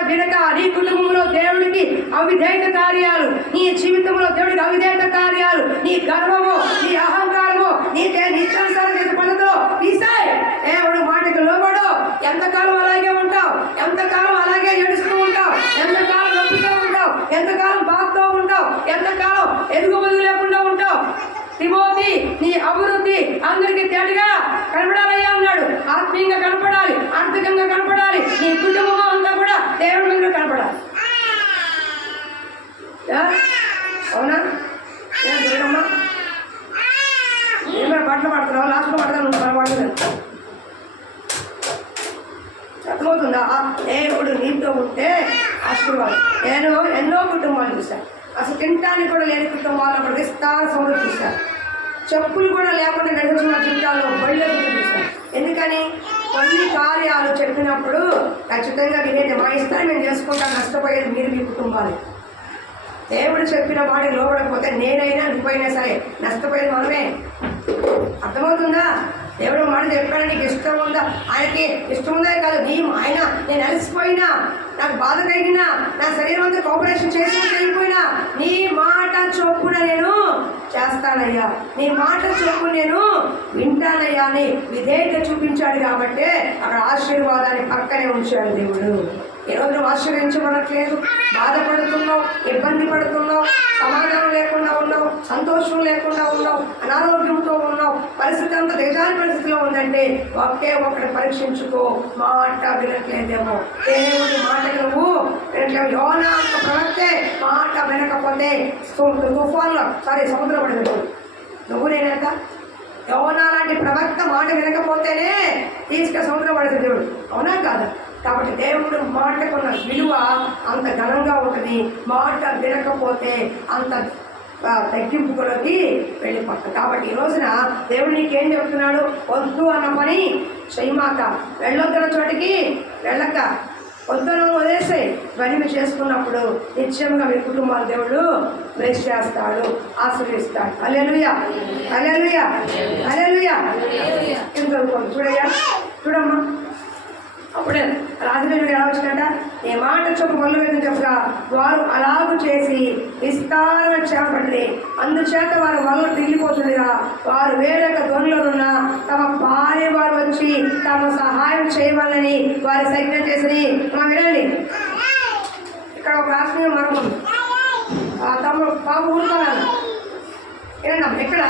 వినక నీ కుటుంబంలో దేవుడికి అవిధేయత కార్యాలు, నీ జీవితంలో దేవుడికి అవిధేయత కార్యాలు, నీ గర్వము, నీ అహంకారము, నీ ఇష్టానుసారం చేసే పనులతో తీసాయి. దేవుడు మాటకి లోబడు. ఎంతకాలం అలాగే ఉంటావు, ఎంతకాలం అలాగే ఏడుస్తూ ఉంటావు, ఎంతకాలం నొప్పితో ఉంటావు, ఎంతకాలం బాధతో ఉంటావు, ఎంతకాలం ఎదుగుబడులు లేకుండా ఉంటావు. తిమోతి నీ అభివృద్ధి అందరికీ తేటగా కనపడాలయ్యా అన్నాడు. ఆత్మీయంగా కనపడాలి, ఆర్థికంగా కనపడాలి, నీ కుటుంబం అంతా కూడా దేవుడి మీద కనపడాలి. అవునా? దేవుడమ్మా ఏమైనా బట్టలు పడుతున్నావు, లాస్ట్లో పడతాను, నువ్వు పడలేదు. అర్థమవుతుందా? దేవుడు నీతో ఉంటే ఆశీర్వాదం. నేను ఎన్నో కుటుంబాలు చూశాను, అసలు తినటానికి కూడా లేని కుటుంబాలు అక్కడ విస్తార సౌందర్యం చూశాను. చెప్పులు కూడా లేకుండా నడుచుకున్న జీవితాల్లో బళ్ళు చూశాను. ఎందుకని? కొన్ని కార్యాలు చెప్పినప్పుడు ఖచ్చితంగా వినేది మా ఇస్తాన్ని మేము చేసుకుంటాం, నష్టపోయేది మీరు మీ కుటుంబాలు. దేవుడు చెప్పిన వాడికి లోపడకపోతే నేనైనా నువ్వైనా సరే నష్టపోయేది మనమే. అర్థమవుతుందా? దేవుడు మాట చెప్పాడు, నీకు ఇష్టం ఉందా, ఆయనకి ఇష్టం ఉందే కాదు, ఆయన నేను అలసిపోయినా, నాకు బాధ కలిగినా, నా శరీరం అంతా కోఆపరేషన్ చేయకపోయినా నీ మాట చొప్పున నేను చేస్తానయ్యా, నీ మాట చొప్పున నేను వింటానయ్యా అని విధేయత చూపించాడు. కాబట్టి అక్కడ ఆశీర్వాదాన్ని పక్కనే ఉంచాడు దేవుడు. ఈరోజు నువ్వు ఆశీర్వదించబడట్లేదు, బాధపడుతున్నావు, ఇబ్బంది పడుతున్నావు, సమాధానం లేకుండా ఉన్నావు, సంతోషం లేకుండా ఉన్నావు, అనారోగ్యంతో ఉన్నావు, పరిస్థితి అంతా దిగజారి పరిస్థితిలో ఉందంటే ఒకే ఒకటి పరీక్షించుకో, మాట వినట్లేదేమో. దేవుడి మాటకు నువ్వు వినట్లేవు. యోనా అంత ప్రవక్తే మాట వినకపోతే తుఫాన్లో సముద్రం పడదు. నువ్వు నేనంత యోనా లాంటి ప్రవక్త మాట వినకపోతేనే తీసుక సముద్రం పడుతుంది దేవుడు. అవునా కాదా? కాబట్టి దేవుడు మాటకున్న విలువ అంత ఘనంగా ఉంటుంది. మాట వినకపోతే అంత తగ్గింపులోకి వెళ్ళిపోతాం. కాబట్టి ఈ రోజున దేవుడు నీకేం చెప్తున్నాడు? వద్దు అన్న పని చెయ్యమాక, వెళ్ళొద్దన్న చోటికి వెళ్ళక, వద్దను వదిలేసే ఇవన్నీ చేసుకున్నప్పుడు నిత్యంగా మీ కుటుంబాలు దేవుడు బ్లెస్ చేస్తాడు, ఆశీర్వదిస్తాడు. హల్లెలూయా, హల్లెలూయా, హల్లెలూయా. ఏం చదువుకోండి చూడయ్యా, చూడమ్మా. అప్పుడే రాజుగారు ఎలా వచ్చిందంట? నీ మాట చొప్పు మొదలు పెట్టిన చెప్పగా వారు అలాగూ చేసి విస్తారమైన చేపట్టి, అందుచేత వారు వల్ల తిరిగిపోతుండగా వారు వేరొక దొన్నులోనున్న తమ భార్య వారు వచ్చి తమ సహాయం చేయవాలని వారి సైన్యం చేసి. మా వినండి, ఇక్కడ ఒక రాష్ట్రీయ మరణం తమ పాప ఊరుకోవాలి. ఏనమ్మా, ఇక్కడ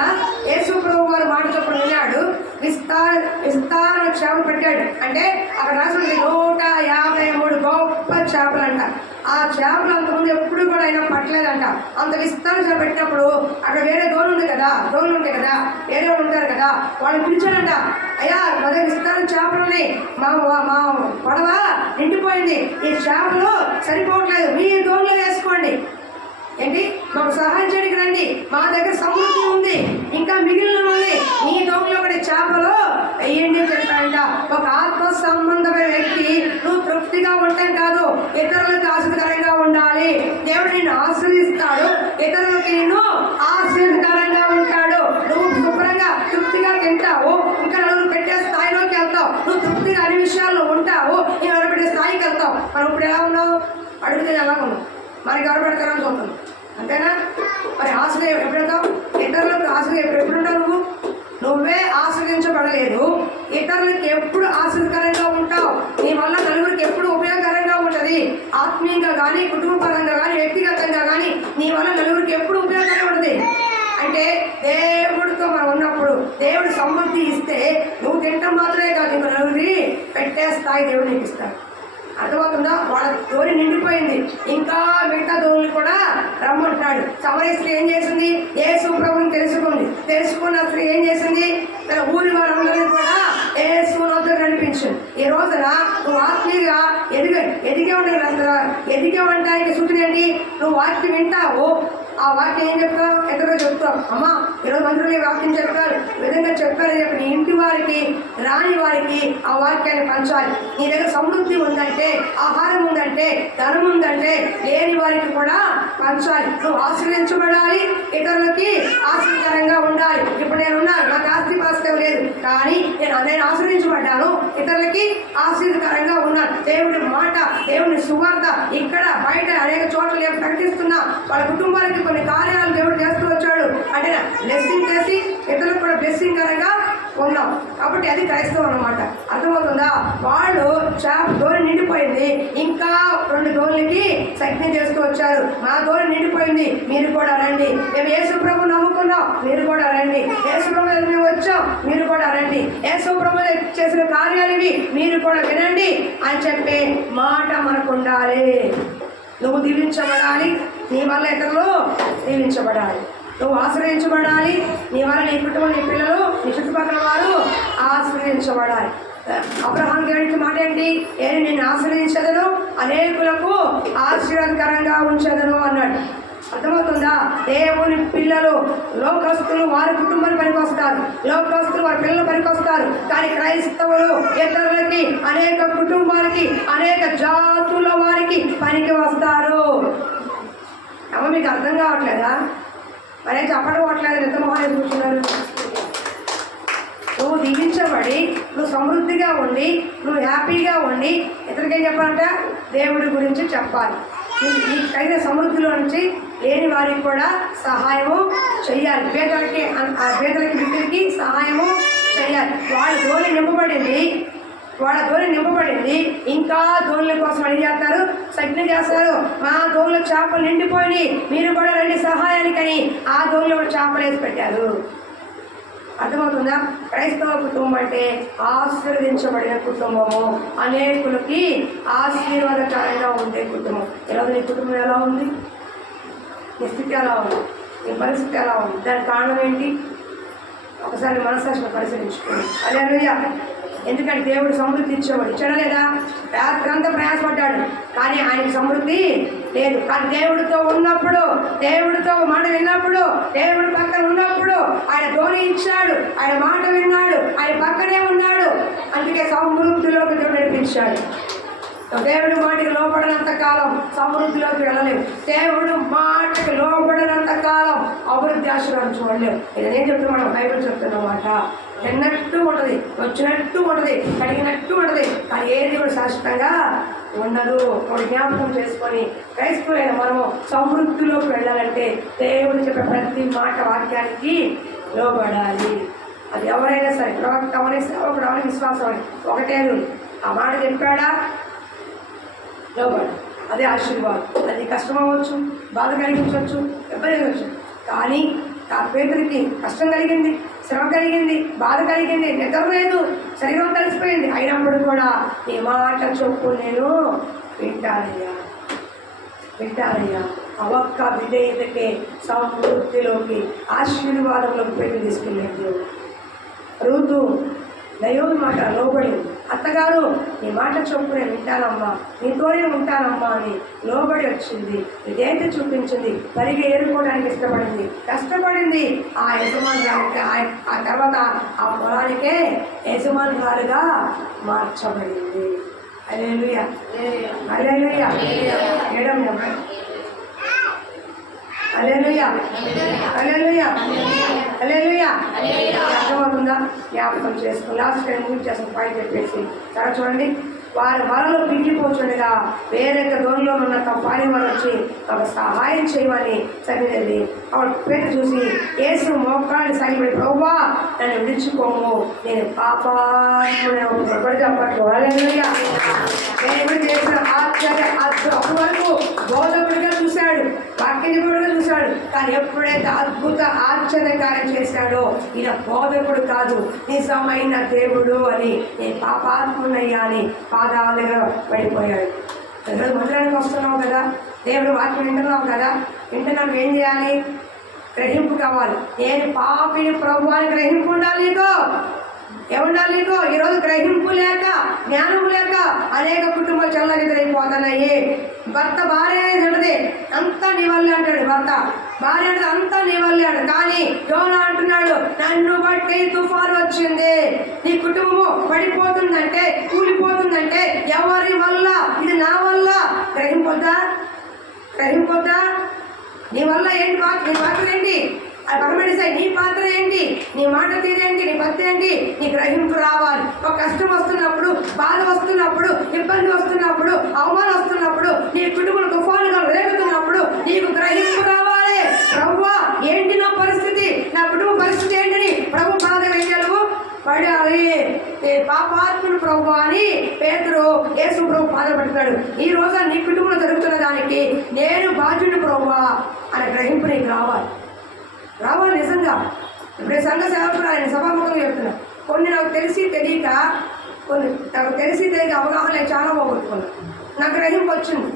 యేసు ప్రభువు వారు మాట చొప్పున విన్నాడు, విస్తార చేపలు పెట్టాడు. అంటే అక్కడ రాసిన 153 గొప్ప చేపలు అంట. ఆ చేపలు అంతకుముందు ఎప్పుడు కూడా ఆయన పట్టలేదంట. అంత విస్తార చేప పెట్టినప్పుడు అక్కడ వేరే దోణులు ఉంటాయి కదా, వేరే వాళ్ళు ఉంటారు కదా, వాళ్ళు పిలిచాడంట, అయ్యా మన విస్తారం చేపలు ఉన్నాయి, మా పడవ నిండిపోయింది, ఈ చేపలు సరిపోవట్లేదు, మీ దోణులు వేసుకోండి, ఏంటి మాకు సహాయం చేయడానికి రండి, మా దగ్గర సమృద్ధి ఉంది, ఇంకా మిగిలిన ఉంది, మీ దోమలో ఒకటి చేపలు వెయ్యండి చెప్పాడంట. ఒక ఆత్మ సంబంధమైన వ్యక్తి నువ్వు తృప్తిగా ఉండటం కాదు, ఇతరులకు ఆశీర్వదకరంగా ఉండాలి. దేవుడు నిన్ను ఆశీర్వదిస్తాడు, ఇతరులకి నిన్ను ఆశీర్వదకరంగా ఉంటాడు. నువ్వు శుభ్రంగా తృప్తిగా విషయాల్లో ఉంటావు, నేను అడబెట్టే స్థాయికి వెళ్తావు. మనం ఇప్పుడు ఎలా ఉన్నావు? అడిగితే ఎలా ఉన్నావు? మనకి ఎవరు పెడతారని చూస్తున్నాం, అంతేనా? మరి ఆశగా ఎప్పుడు వెళ్తావు? ఇతరులకు ఆశగా ఎప్పుడు ఉంటావు? నువ్వే ఆశ్రయించబడలేదు, ఇతరులకు ఎప్పుడు ఆశ్రయకరంగా ఉంటావు. నీ వల్ల నలుగురికి ఎప్పుడు ఉపయోగకరంగా ఉంటుంది. ఆత్మీయంగా కానీ, కుటుంబపరంగా కానీ, వ్యక్తిగతంగా కానీ నీ వల్ల నలుగురికి ఎప్పుడు ఉపయోగకరంగా ఉంటుంది. అంటే దేవుడితో మనం ఉన్నప్పుడు దేవుడు సమృద్ధి ఇస్తే నువ్వు తింటాం మాత్రమే కాదు, ఇంకా నలుగురి పెట్టే స్థాయి దేవుడు నీకు ఇస్తాడు. అర్థమవుతుందా? వాళ్ళ ధోని నిండిపోయింది, ఇంకా మిగతా ధోని కూడా రమ్మంటున్నాడు. సమరయ స్త్రీ ఏం చేసింది? యేసు ప్రభువుని తెలుసుకున్న స్త్రీ ఏం చేసింది? తన ఊరి వారందరినీ కూడా యేసు వద్దకు నడిపించింది. ఈ రోజున నువ్వు ఆత్మీయంగా ఎదిగేవంటానికి సూచన ఏంటి? నువ్వు వాక్యం వింటావు, ఆ వాక్యం ఏం చెప్తావు? ఎక్కడో చెప్తావు, అమ్మా ఈరోజు మంత్రులు వాక్యం చెప్తారు, ఈ విధంగా చెప్పారని చెప్పి నీ ఇంటి వారికి, రాని వారికి ఆ వాక్యాన్ని పంచాలి. నీ దగ్గర సమృద్ధి ఉందంటే, ఆహారం ఉందంటే, ధనం ఉందంటే లేని వారికి కూడా పంచాలి. నువ్వు ఆశ్రయించబడాలి, ఇతరులకి ఆశ్రయకరంగా ఉండాలి. ఇప్పుడు నేనున్నాను, నాకు ఆస్తి పాస్తి లేదు, కానీ నేను ఆశ్రయించబడ్డాను, ఇతరులకి ఆశ్రయకరంగా ఉన్నాను. దేవుడి మాట, దేవుని సువార్త ఇక్కడ బయట అనేక చోట్ల ప్రకటిస్తున్నా. వాళ్ళ కుటుంబాలకి కొన్ని కార్యాలు దేవుడు చేస్తూ వచ్చాడు అంటే బ్లెస్సింగ్ చేసి ఇతరులకు కూడా బ్లెస్సింగ్ కరంగా ఉన్నాం. కాబట్టి అది క్రైస్తవం అన్నమాట. అర్థమవుతుందా? వాళ్ళు ధోని నిండిపోయింది, ఇంకా 2 ధోనులకి సైన్యం చేస్తూ వచ్చారు. మా ధోని నిండిపోయింది, మీరు కూడా రండి. మేము యేసు ప్రభు నమ్ముకున్నాం, మీరు కూడా రండి. యేసు ప్రభు మేము వచ్చాం, మీరు కూడా రండి. యేసు ప్రభు చేసిన కార్యాలు ఇవి, మీరు కూడా వినండి అని చెప్పే మాట మనకు ఉండాలి. నువ్వు దీవించబడాలి, నీ వల్ల ఇతరులు దీవించబడాలి. నువ్వు ఆశ్రయించబడాలి, నీ వల్ల నీ కుటుంబం, నీ పిల్లలు, నీ చుట్టుపక్కల వారు ఆశ్రయించబడాలి. అబ్రహాం గారికి మాట ఏంటి? నేను ఆశ్రయించదను, అనేకులకు ఆశీర్వాదకరంగా ఉంచదను అన్నాడు. అర్థమవుతుందా? దేవుని పిల్లలు, లోకస్తులు వారి కుటుంబాన్ని పనికొస్తారు, లోకస్తులు వారి పిల్లలు పనికొస్తారు. కానీ క్రైస్తవులు ఇతరులకి, అనేక కుటుంబాలకి, అనేక జాతుల వారికి పనికి వస్తారు. అమ్మ మీకు అర్థం కావట్లేదా? మరే చెప్పడం అట్లేదు, ఎంత మొహాలు కూర్చున్నారు. నువ్వు దీవించబడి, నువ్వు సమృద్ధిగా ఉండి, నువ్వు హ్యాపీగా ఉండి ఇతరులకేం చెప్పాలంట? దేవుడి గురించి చెప్పాలి. ఈ కలిగిన సమృద్ధిలో నుంచి లేని వారికి కూడా సహాయము చెయ్యాలి. పేదలకి వ్యక్తులకి సహాయము చేయాలి. వాళ్ళ ధోని నింపబడింది, ఇంకా ధోనుల కోసం అడిగి చేస్తారు, సజ్ఞ చేస్తారు. మా ధోనుల చేపలు నిండిపోయి మీరు కూడా రండి సహాయానికని ఆ ధోనులో కూడా చేపలు వేసి పెట్టారు. అర్థమవుతుందా? క్రైస్తవ కుటుంబం అంటే ఆశీర్వదించబడిన కుటుంబము, అనేకులకి ఆశీర్వాదకరంగా ఉండే కుటుంబం. ఈరోజు నీ కుటుంబం ఎలా ఉంది? నీ స్థితి ఎలా ఉంది? నీ పరిస్థితి ఎలా ఉంది? దానికి కారణం ఏంటి? ఒకసారి మనసాక్షిని పరిశీలించుకోండి. హల్లెలూయా. ఎందుకంటే దేవుడు సమృద్ధి ఇచ్చేవాడు, ఇచ్చాడా లేదా? రాత్రంతా ప్రయాసపడ్డాడు, కానీ ఆయనకి సమృద్ధి లేదు. కానీ దేవుడితో ఉన్నప్పుడు, దేవుడితో మాట విన్నప్పుడు, దేవుడి పక్కన ఉన్నప్పుడు ఆయన ధోని ఇచ్చాడు, ఆయన మాట విన్నాడు, ఆయన పక్కనే ఉన్నాడు. అందుకే సమృద్ధిలోకి దేవుడు నడిపించాడు. దేవుడి మాటకి లోపడినంత కాలం సమృద్ధిలోకి వెళ్ళలేము. దేవుడు మాటకి లోపడినంత కాలం అభివృద్ధి ఆశీర్వాదం చూడలేము. ఇది నేను చెప్తున్నాను, బైబిల్ చెప్తున్నమాట. తిన్నట్టు ఉంటుంది, వచ్చినట్టు ఉంటుంది, కడిగినట్టు ఉంటుంది, కానీ ఏది కూడా శాశ్వతంగా ఉండదు. ఒక జ్ఞాపకం చేసుకొని క్రైస్తవులైన మనము సమృద్ధిలోకి వెళ్ళాలంటే దేవుడు చెప్పే ప్రతి మాట వాక్యానికి లోబడాలి. అది ఎవరైనా సరే, ప్రవక్త అవని, సేవకుడు అవని, విశ్వాసం అని ఒకటే ఆ మాట చెప్పాడా లోబడు. అదే ఆశీర్వాదం. అది కష్టం అవ్వచ్చు, బాధ కలిగించవచ్చు, ఇవ్వలేవచ్చు. కానీ ఆ పేదరికి కష్టం కలిగింది, శ్రమ కలిగింది, బాధ కలిగింది, నిద్ర లేదు, శరీరం కలిసిపోయింది, అయినప్పుడు కూడా ఈ మాట చొప్పు నేను వింటానయ్యా. ఆ ఒక్క విధేయతకే సమృద్ధిలోకి, ఆశీర్వాదంలోకి పెళ్లి తీసుకెళ్ళాడు. రూతు దైవం మాట లోబడింది. అత్తగారు నీ మాట చొప్పు నేను వింటానమ్మా, నీతోనే ఉంటానమ్మా అని లోబడి వచ్చింది, విధేయత చూపించింది, పరిగి ఏరుకోవడానికి ఇష్టపడింది, కష్టపడింది. ఆ యజమానురాలికి ఆ తర్వాత ఆ పొలానికే యజమానురాలుగా మార్చబడింది. హల్లెలూయా, హల్లెలూయా. హల్లెలూయా, హల్లెలూయా, హల్లెలూయా. అర్థమవుతుందా? జ్ఞాపకం చేసుకుని లాస్ట్ టైం మూవ్ చేసిన పాయింట్ చెప్పేసి చాలా చూడండి. వారి వలలో పిండిపోతుండగా వేరే దూరంలో ఉన్న కంపాని వాళ్ళు వచ్చి ఒక సహాయం చేయమని చదివేది. ఆవిడ పేరు చూసి యేసు మోకాళ్ళని సాగిపడి, ప్రభువా నన్ను విడిచిపోము, నేను పాపాత్ముడైనప్పట్లో దేవుడు చేసిన ఆశ్చర్య అప్పటి వరకు బోధకుడిగా చూశాడు, వాక్యనిపుడిగా చూశాడు. కానీ ఎప్పుడైతే అద్భుత ఆశ్చర్యకార్యం చేశాడో ఈయన బోధకుడు కాదు, నిజమైన దేవుడు అని, నేను పాపాత్ముడయ్యా అని పాదాల దగ్గర పడిపోయాడు. ఈరోజు మందిరానికి వస్తున్నావు కదా, దేవుడు వాక్యం వింటున్నావు కదా, వింటున్నావు, ఏం చేయాలి? గ్రహింపు కావాలి. నేను పాపిని ప్రభు అని గ్రహింపు ఉండాలి నీకు. ఏముండాలి నీకు? ఈరోజు గ్రహింపు లేక, జ్ఞానం లేక అనేక కుటుంబాలు చల్లగిద్దరైపోతున్నాయి. భర్త భార్య అంటది అంతా నీ వల్లే అంటాడు, భర్త భార్య అంటే అంతా నీ వల్లే అంటాడు. కానీ యోనా అంటున్నాడు, నన్ను బట్టి తుఫాను వచ్చింది. నీ కుటుంబము పడిపోతుందంటే, కూలిపోతుందంటే ఎవరి వల్ల? ఇది నా వల్ల. గ్రహింపొద్దా? గ్రహింపొద్దా? నీ వల్ల ఏంటి? నీ పాత్ర ఏంటి? అది పరమడిసాయి. నీ పాత్ర ఏంటి? నీ మాట తీరేంటి? నీ భక్తి ఏంటి? నీ గ్రహింపు రావాలి. ఒక కష్టం వస్తున్నప్పుడు, బాధ వస్తున్నప్పుడు, ఇబ్బంది వస్తున్నప్పుడు, అవమానం వస్తున్నప్పుడు, నీ కుటుంబం తుఫానుగా రేగుతున్నప్పుడు నీకు గ్రహింపు రావాలి. ప్రభువా ఏంటి నా పరిస్థితి, నా కుటుంబ పరిస్థితి ఏంటని ప్రభు బాధ వేయగలవు పడాలి. పాపాత్ముడు ప్రభు అని పేతురు యేసు ప్రభు బాధపడుతున్నాడు. ఈ రోజు నీ కుటుంబంలో జరుగుతున్న దానికి నేను బాధ్యుడు ప్రభువా అనే గ్రహింపు నీకు రావాలి. రావాలి నిజంగా. ఇప్పుడు సంఘ సేవకుడు ఆయన సభాముఖంగా చెప్తున్నా, కొన్ని నాకు తెలిసి తెలియక అవగాహన నేను చాలా పోగొట్టుకున్నాను. నాకు గ్రహింపు వచ్చింది.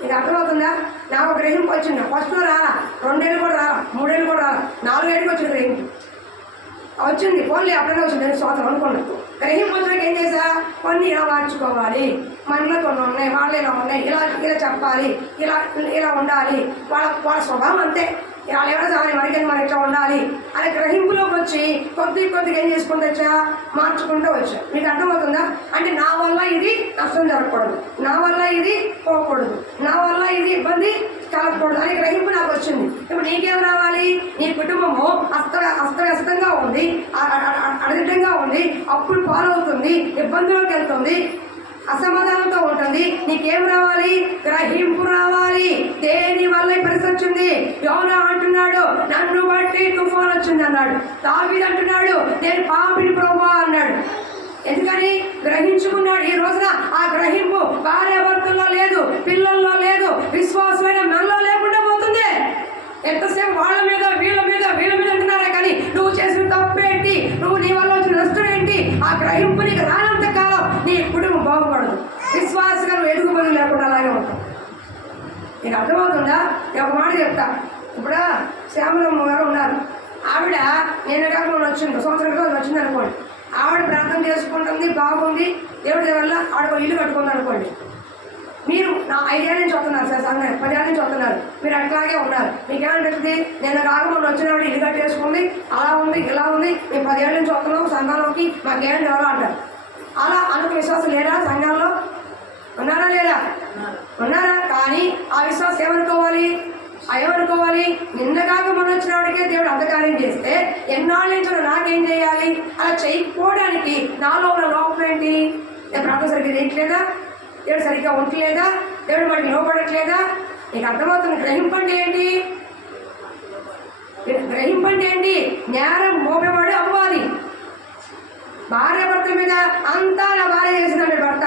నీకు అర్థమవుతుందా? నాకు గ్రహింపు వచ్చింది. ఫస్ట్లో రాలా, 2 ఏళ్ళు కూడా రాలా, 3 ఏళ్ళు కూడా రాలా, 4 ఏళ్ళకి వచ్చిన గ్రహింపు వచ్చింది. ఫోన్లే అప్పుడే వచ్చింది, నేను స్వాతం అనుకున్నాను. గ్రహింపు వచ్చినాక ఏం చేశా? కొన్ని ఇలా మార్చుకోవాలి, మనలో కొన్ని ఉన్నాయి, వాళ్ళు ఇలా ఉన్నాయి, ఇలా చెప్పాలి, ఇలా ఉండాలి, వాళ్ళ స్వభావం అంతే, వాళ్ళు ఎవరో చాలి, మనకి ఇట్లా ఉండాలి అనే గ్రహింపులోకి వచ్చి కొద్దిగా ఏం చేసుకుంటూ వచ్చా? మార్చుకుంటూ వచ్చా. మీకు అర్థమవుతుందా? అంటే నా వల్ల ఇది నష్టం జరగకూడదు, నా వల్ల ఇది పోకూడదు, నా వల్ల ఇది ఇబ్బంది కలగకూడదు అనే గ్రహింపు నాకు వచ్చింది. ఇప్పుడు నీకేం రావాలి? నీ కుటుంబము అస్తవ్యస్తంగా ఉంది, అడిదిడ్డంగా ఉంది, అప్పులు పాలవుతుంది, ఇబ్బందుల్లోకి వెళ్తుంది, అసమాధానంతో ఉంటుంది. నీకేం రావాలి? గ్రహింపు రావాలి. దేని వల్ల పరిస్థితి వచ్చింది? యోనా అంటున్నాడు, నన్ను బట్టి తుఫాన్ వచ్చింది అన్నాడు. దావీదు అంటున్నాడు, నేను పాపిని ప్రభువా అన్నాడు. ఎందుకని? గ్రహించుకున్నాడు. ఈ రోజున ఆ గ్రహింపు భార్యాభర్తల్లో లేదు, పిల్లల్లో లేదు, విశ్వాసమైన మనలో లేకుండా పోతుంది. ఎంతసేపు వాళ్ళ మీద వీళ్ళ మీద అంటున్నారా కానీ నువ్వు చేసిన తప్పేంటి, నువ్వు నీ వల్ల వచ్చిన నష్టం ఏంటి, ఆ గ్రహింపు నీకు రానంత కాలం నీ కుటుంబం బాగుపడదు. విశ్వాసంగా నువ్వు ఎదుగుబడి లేకుండా అలాగే ఉంటావు. నీకు అర్థమవుతుందా? నేను ఒక మాట చెప్తా. ఇప్పుడు శ్యామలమ్మ గారు ఉన్నారు, ఆవిడ నేను కాకుండా వచ్చింది, సంవత్సరం క్రితం వచ్చింది అనుకోండి. ఆవిడ ప్రార్థన చేసుకుంటుంది, బాగుంది, దేవుడి వల్ల ఆవిడ ఇల్లు కట్టుకుంది అనుకోండి. మీరు నా 5 ఏళ్ళ నుంచి వస్తున్నారు సార్, 10 ఏళ్ళ నుంచి వస్తున్నారు, మీరు అట్లాగే ఉన్నారు. మీకేమంటుంది? నేను కాకుండా వచ్చినప్పుడు ఇల్లు కట్టేసుకుంది, అలా ఉంది, ఇలా ఉంది, మేము 10 ఏళ్ళ నుంచి వస్తున్నాము సంఘంలోకి, మాకేం ఎవరో అంటారు. అలా అనుకునే విశ్వాసం లేదా? సంఘంలో ఉన్నారా లేదా? ఉన్నారా? కానీ ఆ విశ్వాసం ఏమనుకోవాలి? నిన్న కాక మొన్న వచ్చినవాడికే దేవుడు అంధకార్యం చేస్తే ఎన్నాళ్ళ నుంచి నాకేం చేయాలి? అలా చేయకపోవడానికి నాలో ఉన్న లోపం ఏంటి? నేను ప్రార్థన సరిగ్గా చేయట్లేదా? దేవుడు సరిగ్గా ఉండట్లేదా? దేవుడు మనకి లోపడట్లేదా? నీకు అర్థమవుతుంది. గ్రహింపు అంటే ఏంటి? నేరం మోపేవాడు అపవాది. భార్య భర్తల మీద అంతా నా భార్య చేసిందండి భర్త,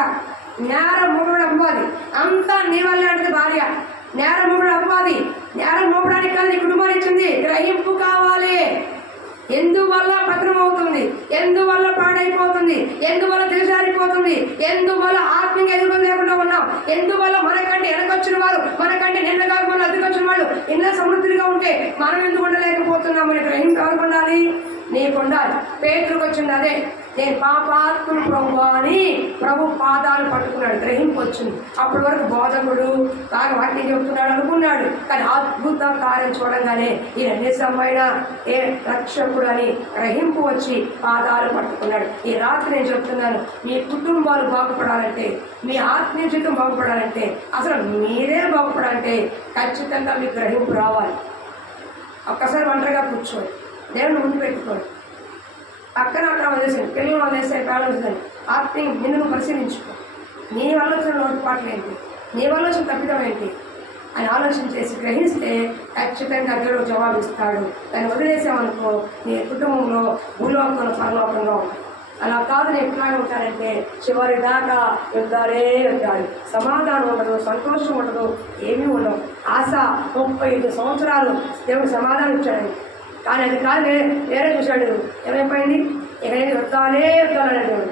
నేరం మోపేవాడు అపవాది. అంతా నీ వల్లే అంటే భార్య, నేరం మోపేవాడు అపవాది. నేరం మోపడానికి కాదు నీ కుటుంబాన్ని ఇచ్చింది. గ్రహింపు కావాలి. ఎందువల్ల పతనం అవుతుంది, ఎందువల్ల పాడైపోతుంది, ఎందువల్ల దిగజారిపోతుంది, ఎందువల్ల ఆత్మీయ ఎదుగుదల లేకుండా ఉన్నాం, ఎందువల్ల మనకంటే వెనకొచ్చిన వారు, మనకంటే నిన్న కాక మన అద్దెకొచ్చిన వాళ్ళు ఎన్నో సమృద్ధిగా ఉంటే మనం ఎందుకు ఉండలేకపోతున్నామని గ్రహింపు ఎవరికి ఉండాలి? నీకు ఉండాలి. పేతురుకు వచ్చింది అదే, నేను పాపాత్ముడు ప్రభు అని ప్రభు పాదాలు పట్టుకున్నాడు. గ్రహింపు వచ్చింది. అప్పటి వరకు బోధకుడు తాను వాటిని చెబుతున్నాడు అనుకున్నాడు. కానీ అద్భుత కార్యం చూడంగానే ఈయన నిజమైన రక్షకుడు అని గ్రహింపు వచ్చి పాదాలు పట్టుకున్నాడు. ఈ రాత్రి నేను చెప్తున్నాను, మీ కుటుంబాలు బాగుపడాలంటే, మీ ఆత్మీయ జీవితం బాగుపడాలంటే, అసలు మీరే బాగుపడాలంటే ఖచ్చితంగా మీకు గ్రహింపు రావాలి. ఒక్కసారి ఒంటరిగా కూర్చోండి, దేవుని ముందు పెట్టుకోండి. పక్కన అక్కడ వదిలేసాను, పిల్లలు వదిలేసాయి, పేడ వదిలేసాను. ఆత్మీయ నిన్ను పరిశీలించుకో. నీ వల్ల వచ్చిన లోటుపాట్లు ఏంటి, నీ వల్ల వచ్చిన తప్పిదం ఏంటి అని ఆలోచన చేసి గ్రహిస్తే ఖచ్చితంగా దేవుడు జవాబిస్తాడు. దాన్ని వదిలేసామనుకో నీ కుటుంబంలో భూలోకంలో పరలోకంలో ఉంటుంది. అలా కాదు నేను ఎట్లాగే ఉంటానంటే చివరి దాకా యుద్ధాలే యుద్ధాలు, సమాధానం ఉండదు, సంతోషం ఉండదు, ఏమీ ఉండవు. ఆశ 35 సంవత్సరాలు దేవుడు సమాధానం ఇచ్చాడు, కానీ అది కాదు వేరే చూశాడు. ఏమైపోయింది? ఇక యుద్ధాలే యుద్ధాలు అనే దేవుడు.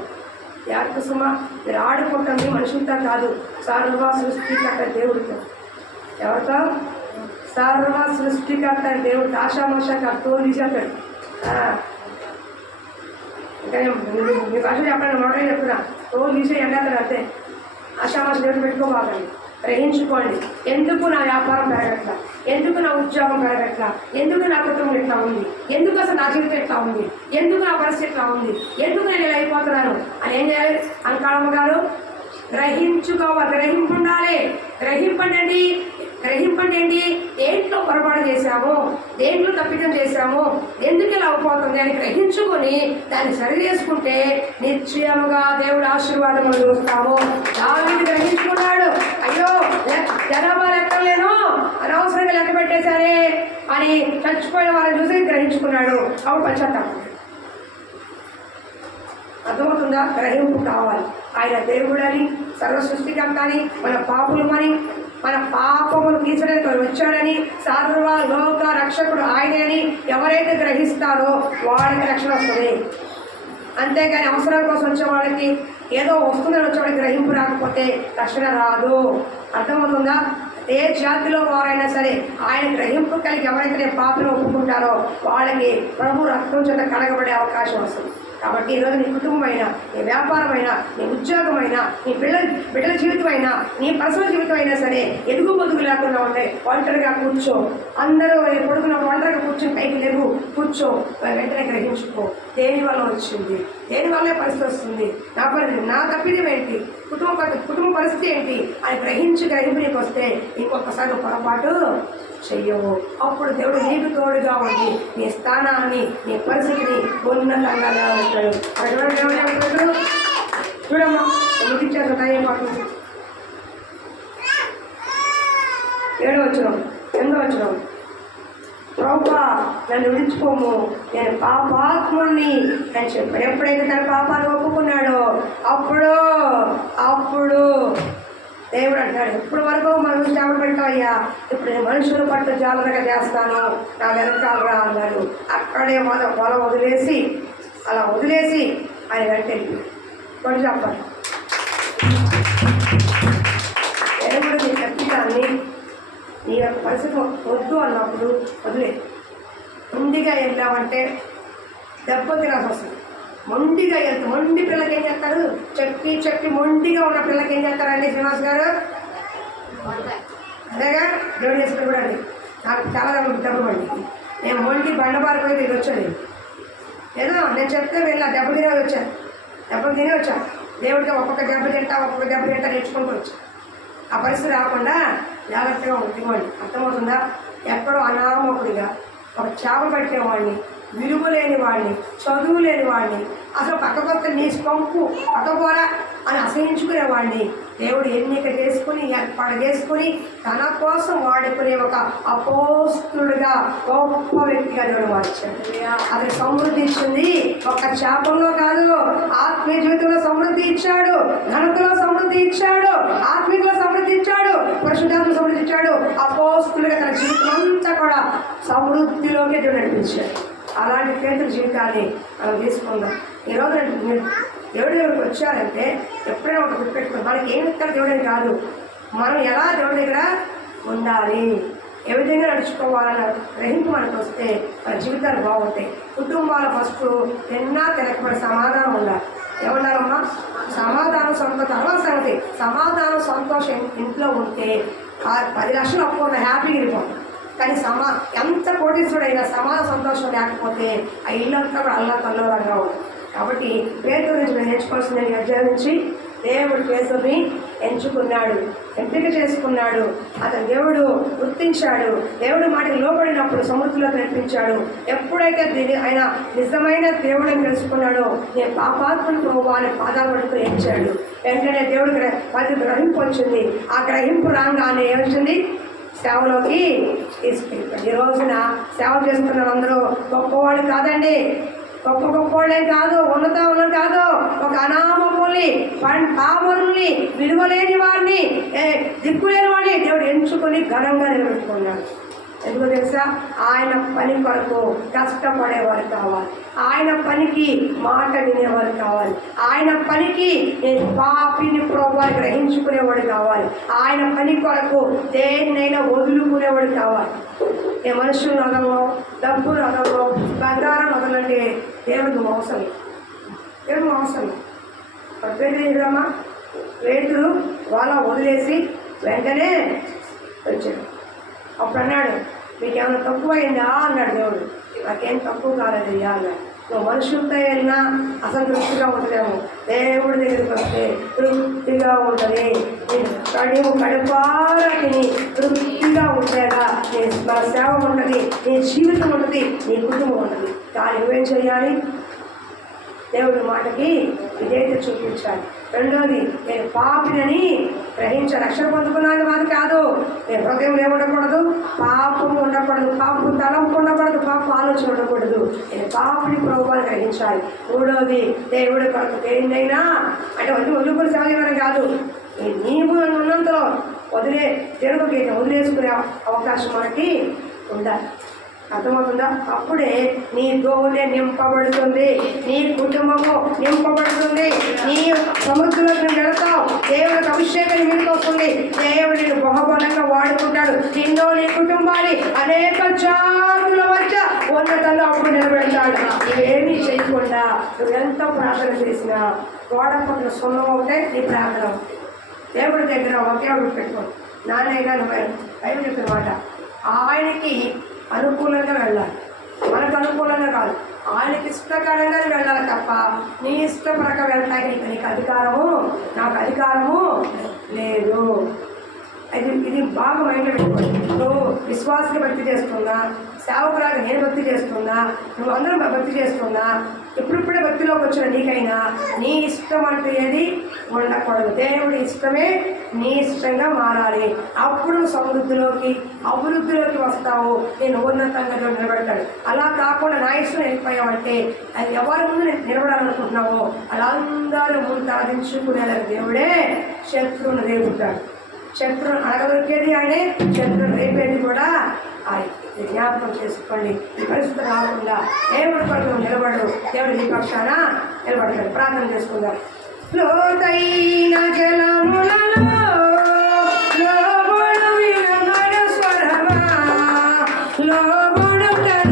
యాక సుమ మీరు ఆడుకుంటుంది మనుషులతో కాదు, సర్వ సృష్టికర్త దేవుడితో. ఎవరితో? సర్వ సృష్టికర్త దేవుడు. ఆశామాషాక తోలు తీసేస్తాడు. ఇంకా మీ భాష చెప్పండి, మాటలు చెప్తున్నా. తోలు తీసే ఎండతాడు అంతే. ఆశామాష దేవుడు పెట్టుకోబాకండి, గ్రహించుకోండి. ఎందుకు నా వ్యాపారం పెరగట్లా, ఎందుకు నా ఉద్యోగం పెరగట్లా, ఎందుకు నా కుటుంబం ఇట్లా ఉంది, ఎందుకు అసలు నా జీవితం ఇట్లా ఉంది, ఎందుకు నా పరిస్థితి ఇట్లా ఉంది, ఎందుకు నేను ఇలా అయిపోతున్నాను అని ఏం చేయాలి? అంకాళమ్మ గారు గ్రహించుకోవాలి. గ్రహింపు ఉండాలి. గ్రహింపండి. దేంట్లో పొరపాటు చేశాము, దేంట్లో తప్పిదం చేశాము, ఎందుకు ఇలా అయిపోతుంది అని గ్రహించుకొని దాన్ని సరి చేసుకుంటే నిశ్చయముగా దేవుడు ఆశీర్వాదం చూస్తాము. దావీదు గ్రహించుకున్నాడు, అయ్యో జనాభా లెక్కలేను, అనవసరంగా లెక్క పెట్టేశారే అని చచ్చిపోయిన వాళ్ళని చూసి గ్రహించుకున్నాడు. అప్పుడు పశ్చాత్తాపం. అర్థమవుతుందా? గ్రహింపు కావాలి. ఆయన దేవుడని, సర్వ సృష్టికర్త అని, మన పాపులమని, మన పాపములు తీర్చడానికి వచ్చాడని, సర్వ లోక రక్షకుడు ఆయనే అని ఎవరైతే గ్రహిస్తారో వాడికి రక్షణ వస్తుంది. అంతేగాని అవసరాల కోసం వచ్చే వాళ్ళకి, ఏదో వస్తుందని వచ్చేవాడికి గ్రహింపు రాకపోతే రక్షణ రాదు. అర్థమవుతుందా? ఏ జాతిలో వారైనా సరే ఆయన గ్రహింపు కలిగి ఎవరైతే పాపను ఒప్పుకుంటారో వాళ్ళకి ప్రభు రక్తం చేత కడగబడే అవకాశం వస్తుంది. కాబట్టి ఈరోజు నీ కుటుంబమైనా, నీ వ్యాపారమైనా, నీ ఉద్యోగమైనా, నీ బిడ్డల జీవితమైనా, నీ పర్సనల్ జీవితం అయినా సరే ఎదుగు బొదుగు లేకుండా ఉంటే ఒంటరిగా కూర్చో. అందరూ పొడుగున ఒంటరిగా కూర్చొని పైకి లేవు, కూర్చో. వెంటనే గ్రహించుకో దేనివల్ల వచ్చింది, దేనివల్లే పరిస్థితి వస్తుంది, నా తప్పిదం ఏంటి, కుటుంబ పరిస్థితి ఏంటి అని గ్రహింపు నీకు వస్తే ఇంకొకసారి పొరపాటు చెయ్యవు. అప్పుడు దేవుడు నీకు తోడుగా ఉండి నీ స్థానాన్ని, నీ పరిస్థితిని ఉన్నతంగా నిలబెడతాడు. చూడమ్మా, ముగించేది టైం పడుతుంది. 7వ వచనం, 8వ వచనం. ప్రభువా నన్ను విడిచిపోము, నేను పాపాత్ముడిని అని చెప్పాడు. ఎప్పుడైతే తన పాపాలు ఒప్పుకున్నాడో అప్పుడు దేవుడు అంటాడు, ఇప్పుడు వరకు మనం జాబు పెట్టావయ్యా, ఇప్పుడు నేను మనుషుల పట్ల జాగ్రత్తగా చేస్తాను, నా వెనకాలరా అన్నాడు. అక్కడే మన పొలం వదిలేసి ఆయన వెంటనే కొన్ని చెప్పాలి. దేవుడు నీ శక్తిదాన్ని, నీ యొక్క పరిస్థితి వద్దు అన్నప్పుడు వదిలే. మొండిగా వెళ్ళామంటే దెబ్బ తినాల్సి వస్తుంది. మొండిగా వెళ్తే మొండి పిల్లకి ఏం చేస్తారు? చెప్పి మొండిగా ఉన్న పిల్లకి ఏం చేస్తారండి శ్రీనివాస్ గారు? అదేగా దేవుడు చేసుకుని కూడా అండి. నాకు చాలా దెబ్బ పడి నేను మొండి బండబారిపోయి ఇది వచ్చాను. ఏదో నేను చెప్తే వీళ్ళు దెబ్బలు తినే వచ్చా. దేవుడితో ఒక్కొక్క దెబ్బ తింటా నేర్చుకుంటూ వచ్చా. ఆ పరిస్థితి రాకుండా జాగ్రత్తగా ఉంటుకోండి. అర్థమవుతుందా? ఎక్కడో అనామకుడిగా ఒక చేప పట్టేవాడిని, విలువ లేని వాడిని, చదువు లేని వాడిని, అసలు పక్కకొత్త నీ పంపు పక్కపోరా అని అసహించుకునేవాడిని దేవుడు ఎన్నిక చేసుకుని ఏర్పాటు చేసుకుని తన కోసం వాడుకునే ఒక అపోస్తుడుగా గొప్ప వ్యక్తిగా దేవుడు మార్చాడు. అది సమృద్ధి ఇచ్చింది ఒక చేపల్లో కాదు, ఆత్మీయ జీవితంలో సమృద్ధి ఇచ్చాడు, ఘనతలో సమృద్ధి ఇచ్చాడు, ఆత్మీయలో సమృద్ధి ఇచ్చాడు, పరిశుద్ధాత్మ సమృద్ధి ఇచ్చాడు. అపోస్తులుగా తన జీవితం అంతా కూడా సమృద్ధిలోకి దేవుడు నడిపించాడు. అలాంటి పేదల జీవితాన్ని మనం తీసుకుందాం. ఈరోజు దేవుడి దగ్గరికి వచ్చారంటే ఎప్పుడైనా ఒక గుర్తుపెట్టుకోండి, మనకి ఏమి ఇస్తారు దేవుడని కాదు, మనం ఎలా దేవుడి దగ్గర ఉండాలి, ఏ విధంగా నడుచుకోవాలన్న గ్రహింపు మనకు వస్తే మన జీవితాలు బాగుంటాయి. కుటుంబాల ఫస్ట్ తినకపోతే సమాధానం ఉండాలి. ఏమన్నారమ్మా? సమాధానం, సంతోషం. తర్వాత సంగతి సమాధానం, సంతోషం ఇంట్లో ఉంటే 10 లక్షలు అప్పు ఉన్న హ్యాపీగా వెళ్ళిపోతాం. కానీ ఎంత కోటీశ్వరుడైనా సమాధాన సంతోషం లేకపోతే ఆ ఇల్లంతా కూడా అల్లకల్లోలంగా ఉంటుంది. కాబట్టి పేతురు నుంచి నేర్చుకోవాల్సిన అధ్యాయం నుంచి దేవుడు పేతురుని ఎంచుకున్నాడు. ఎంపిక చేసుకున్నాడు. అతను దేవుడు గుర్తించాడు. దేవుడు మాటకి లోబడినప్పుడు సముద్రంలోకి నడిపించాడు. ఎప్పుడైతే ఆయన నిజమైన దేవుడిని తెలుసుకున్నాడో, నేను పాపాత్మను ప్రభువా అని పాదాలు పడుకుని ఏడ్చాడు. వెంటనే దేవుడు పది గ్రహింపు వచ్చింది. ఆ గ్రహింపు రాగానే ఏమొచ్చింది? సేవలోకి తీసుకెళ్ళిపోయాడు. ఈ రోజున సేవ చేస్తున్న అందరూ గొప్పవాళ్ళు కాదండి, గొప్పవాళ్ళే కాదు, ఉన్నతం కాదు, ఒక అనామకుల్ని, పామరుల్ని, విలువలేని వారిని, దిక్కులేని వాడిని దేవుడు ఎంచుకొని ఘనంగా నిలబెట్టుకున్నాడు. ఎందుకు తెలుసా? ఆయన పని కొరకు కష్టపడేవారు కావాలి, ఆయన పనికి మాట వినేవారు కావాలి, ఆయన పనికి నేను పాపిని ప్రభువుని గ్రహించుకునేవాడు కావాలి, ఆయన పని కొరకు దేన్నైనా వదులుకునేవాడు కావాలి. ఏ మనుషులు అదమో, డబ్బులు అదమో, బంగారం అదలంటే దేవుడికి మోసం, దేవుడు మోసం. పేదమా రైతులు వాళ్ళ వదిలేసి వెంటనే వచ్చాడు. అప్పుడు అన్నాడు, మీకు ఏమైనా తక్కువ అయిందా అన్నాడు దేవుడు. నాకేం తక్కువ కాలేదయ్యా అన్నాడు. నువ్వు మనుషులతో వెళ్ళినా అసంతృప్తిగా ఉంటుందేమో, దేవుడి దగ్గరికి వస్తే తృప్తిగా ఉంటుంది. నువ్వు కడుపారా తిని తృప్తిగా ఉండేలా నా సేవ ఉంటుంది, నీ జీవితం ఉంటుంది, నీ కుటుంబం ఉంటుంది. కానీ నువ్వేం చేయాలి? దేవుడి మాటకి ఇదైతే చూపించాలి. రెండోది, నేను పాపినని గ్రహించాలి. రక్షణ పొందుకున్నాను మాది కాదు, నేను హృదయం ఏముండకూడదు, పాపము ఉండకూడదు, పాపం తలంపు ఉండకూడదు, పాప ఆలోచన ఉండకూడదు. నేను పాపిని ప్రభువుని గ్రహించాలి. మూడోది, దేవుడి కొరకు దేన్నైనా అంటే వదులుకొని సేవ చేయడం కాదు, నీవు ఉన్నంతలో దేవుడికి వదిలేసుకునే అవకాశం మనకి ఉండాలి. అర్థమవుతుందా? అప్పుడే నీ గోవులే నింపబడుతుంది, నీ కుటుంబము నింపబడుతుంది, నీ సముద్రంలోకి వెళతావు, దేవుడికి అభిషేకం మీదకి వస్తుంది, దేవుడిని బహుబలంగా వాడుకుంటాడు. నిన్నో నీ కుటుంబాన్ని అనేక జాతుల మధ్య ఉన్నతంలో అప్పుడు నిలబెడతాడు. ఇవేమీ చేయకుండా నువ్వు ఎంతో ప్రార్థన చేసినా గోడ పక్కన సున్నం అవుతే నీ ప్రార్థన. దేవుడి దగ్గర ఒకే పెట్టుకో. నాన్నయ్యగా నువ్వు బైబిల్ చెప్పిన మాట, ఆయనకి అనుకూలంగా వెళ్ళాలి, మనకు అనుకూలంగా కాదు, ఆయనకి ఇష్టకరంగానే వెళ్ళాలి తప్ప నీ ఇష్ట ప్రకారం వెళ్ళడానికి నీకు అధికారము, నాకు అధికారము లేదు. ఇది బాగా మైండ్లో పెట్టుకోండి. నువ్వు విశ్వాసకి భక్తి చేస్తున్నా, సేవకురాగా నేను భక్తి చేస్తున్నా, నువ్వు అందరం భక్తి చేస్తున్నా, ఇప్పుడిప్పుడే భక్తిలోకి వచ్చిన నీకైనా నీ ఇష్టం అంటూ ఏది ఉండకూడదు. దేవుడి ఇష్టమే నీ ఇష్టంగా మారాలి. అప్పుడు సమృద్ధిలోకి అభివృద్ధిలోకి వస్తావు, నేను ఉన్నతంగా నిలబెడతాడు. అలా కాకుండా నా ఇష్టం వెళ్ళిపోయావంటే అది ఎవరి ముందు నిలబడాలనుకుంటున్నావో వాళ్ళందరూ ముందు సాధించుకునేలా దేవుడే శత్రువును రేపుతాడు. శత్రువును అడగదొరికేది ఆయనే, శత్రువును రేపేది కూడా ఆయన. జ్ఞాపకం చేసుకోండి. ఈ పరిస్థితి రాకుండా దేవుడి కొరకు నిలబడు, దేవుడి నీ పక్షాన నిలబడతాడు. ప్రార్థన చేసుకుందాం. లోతైన జలముల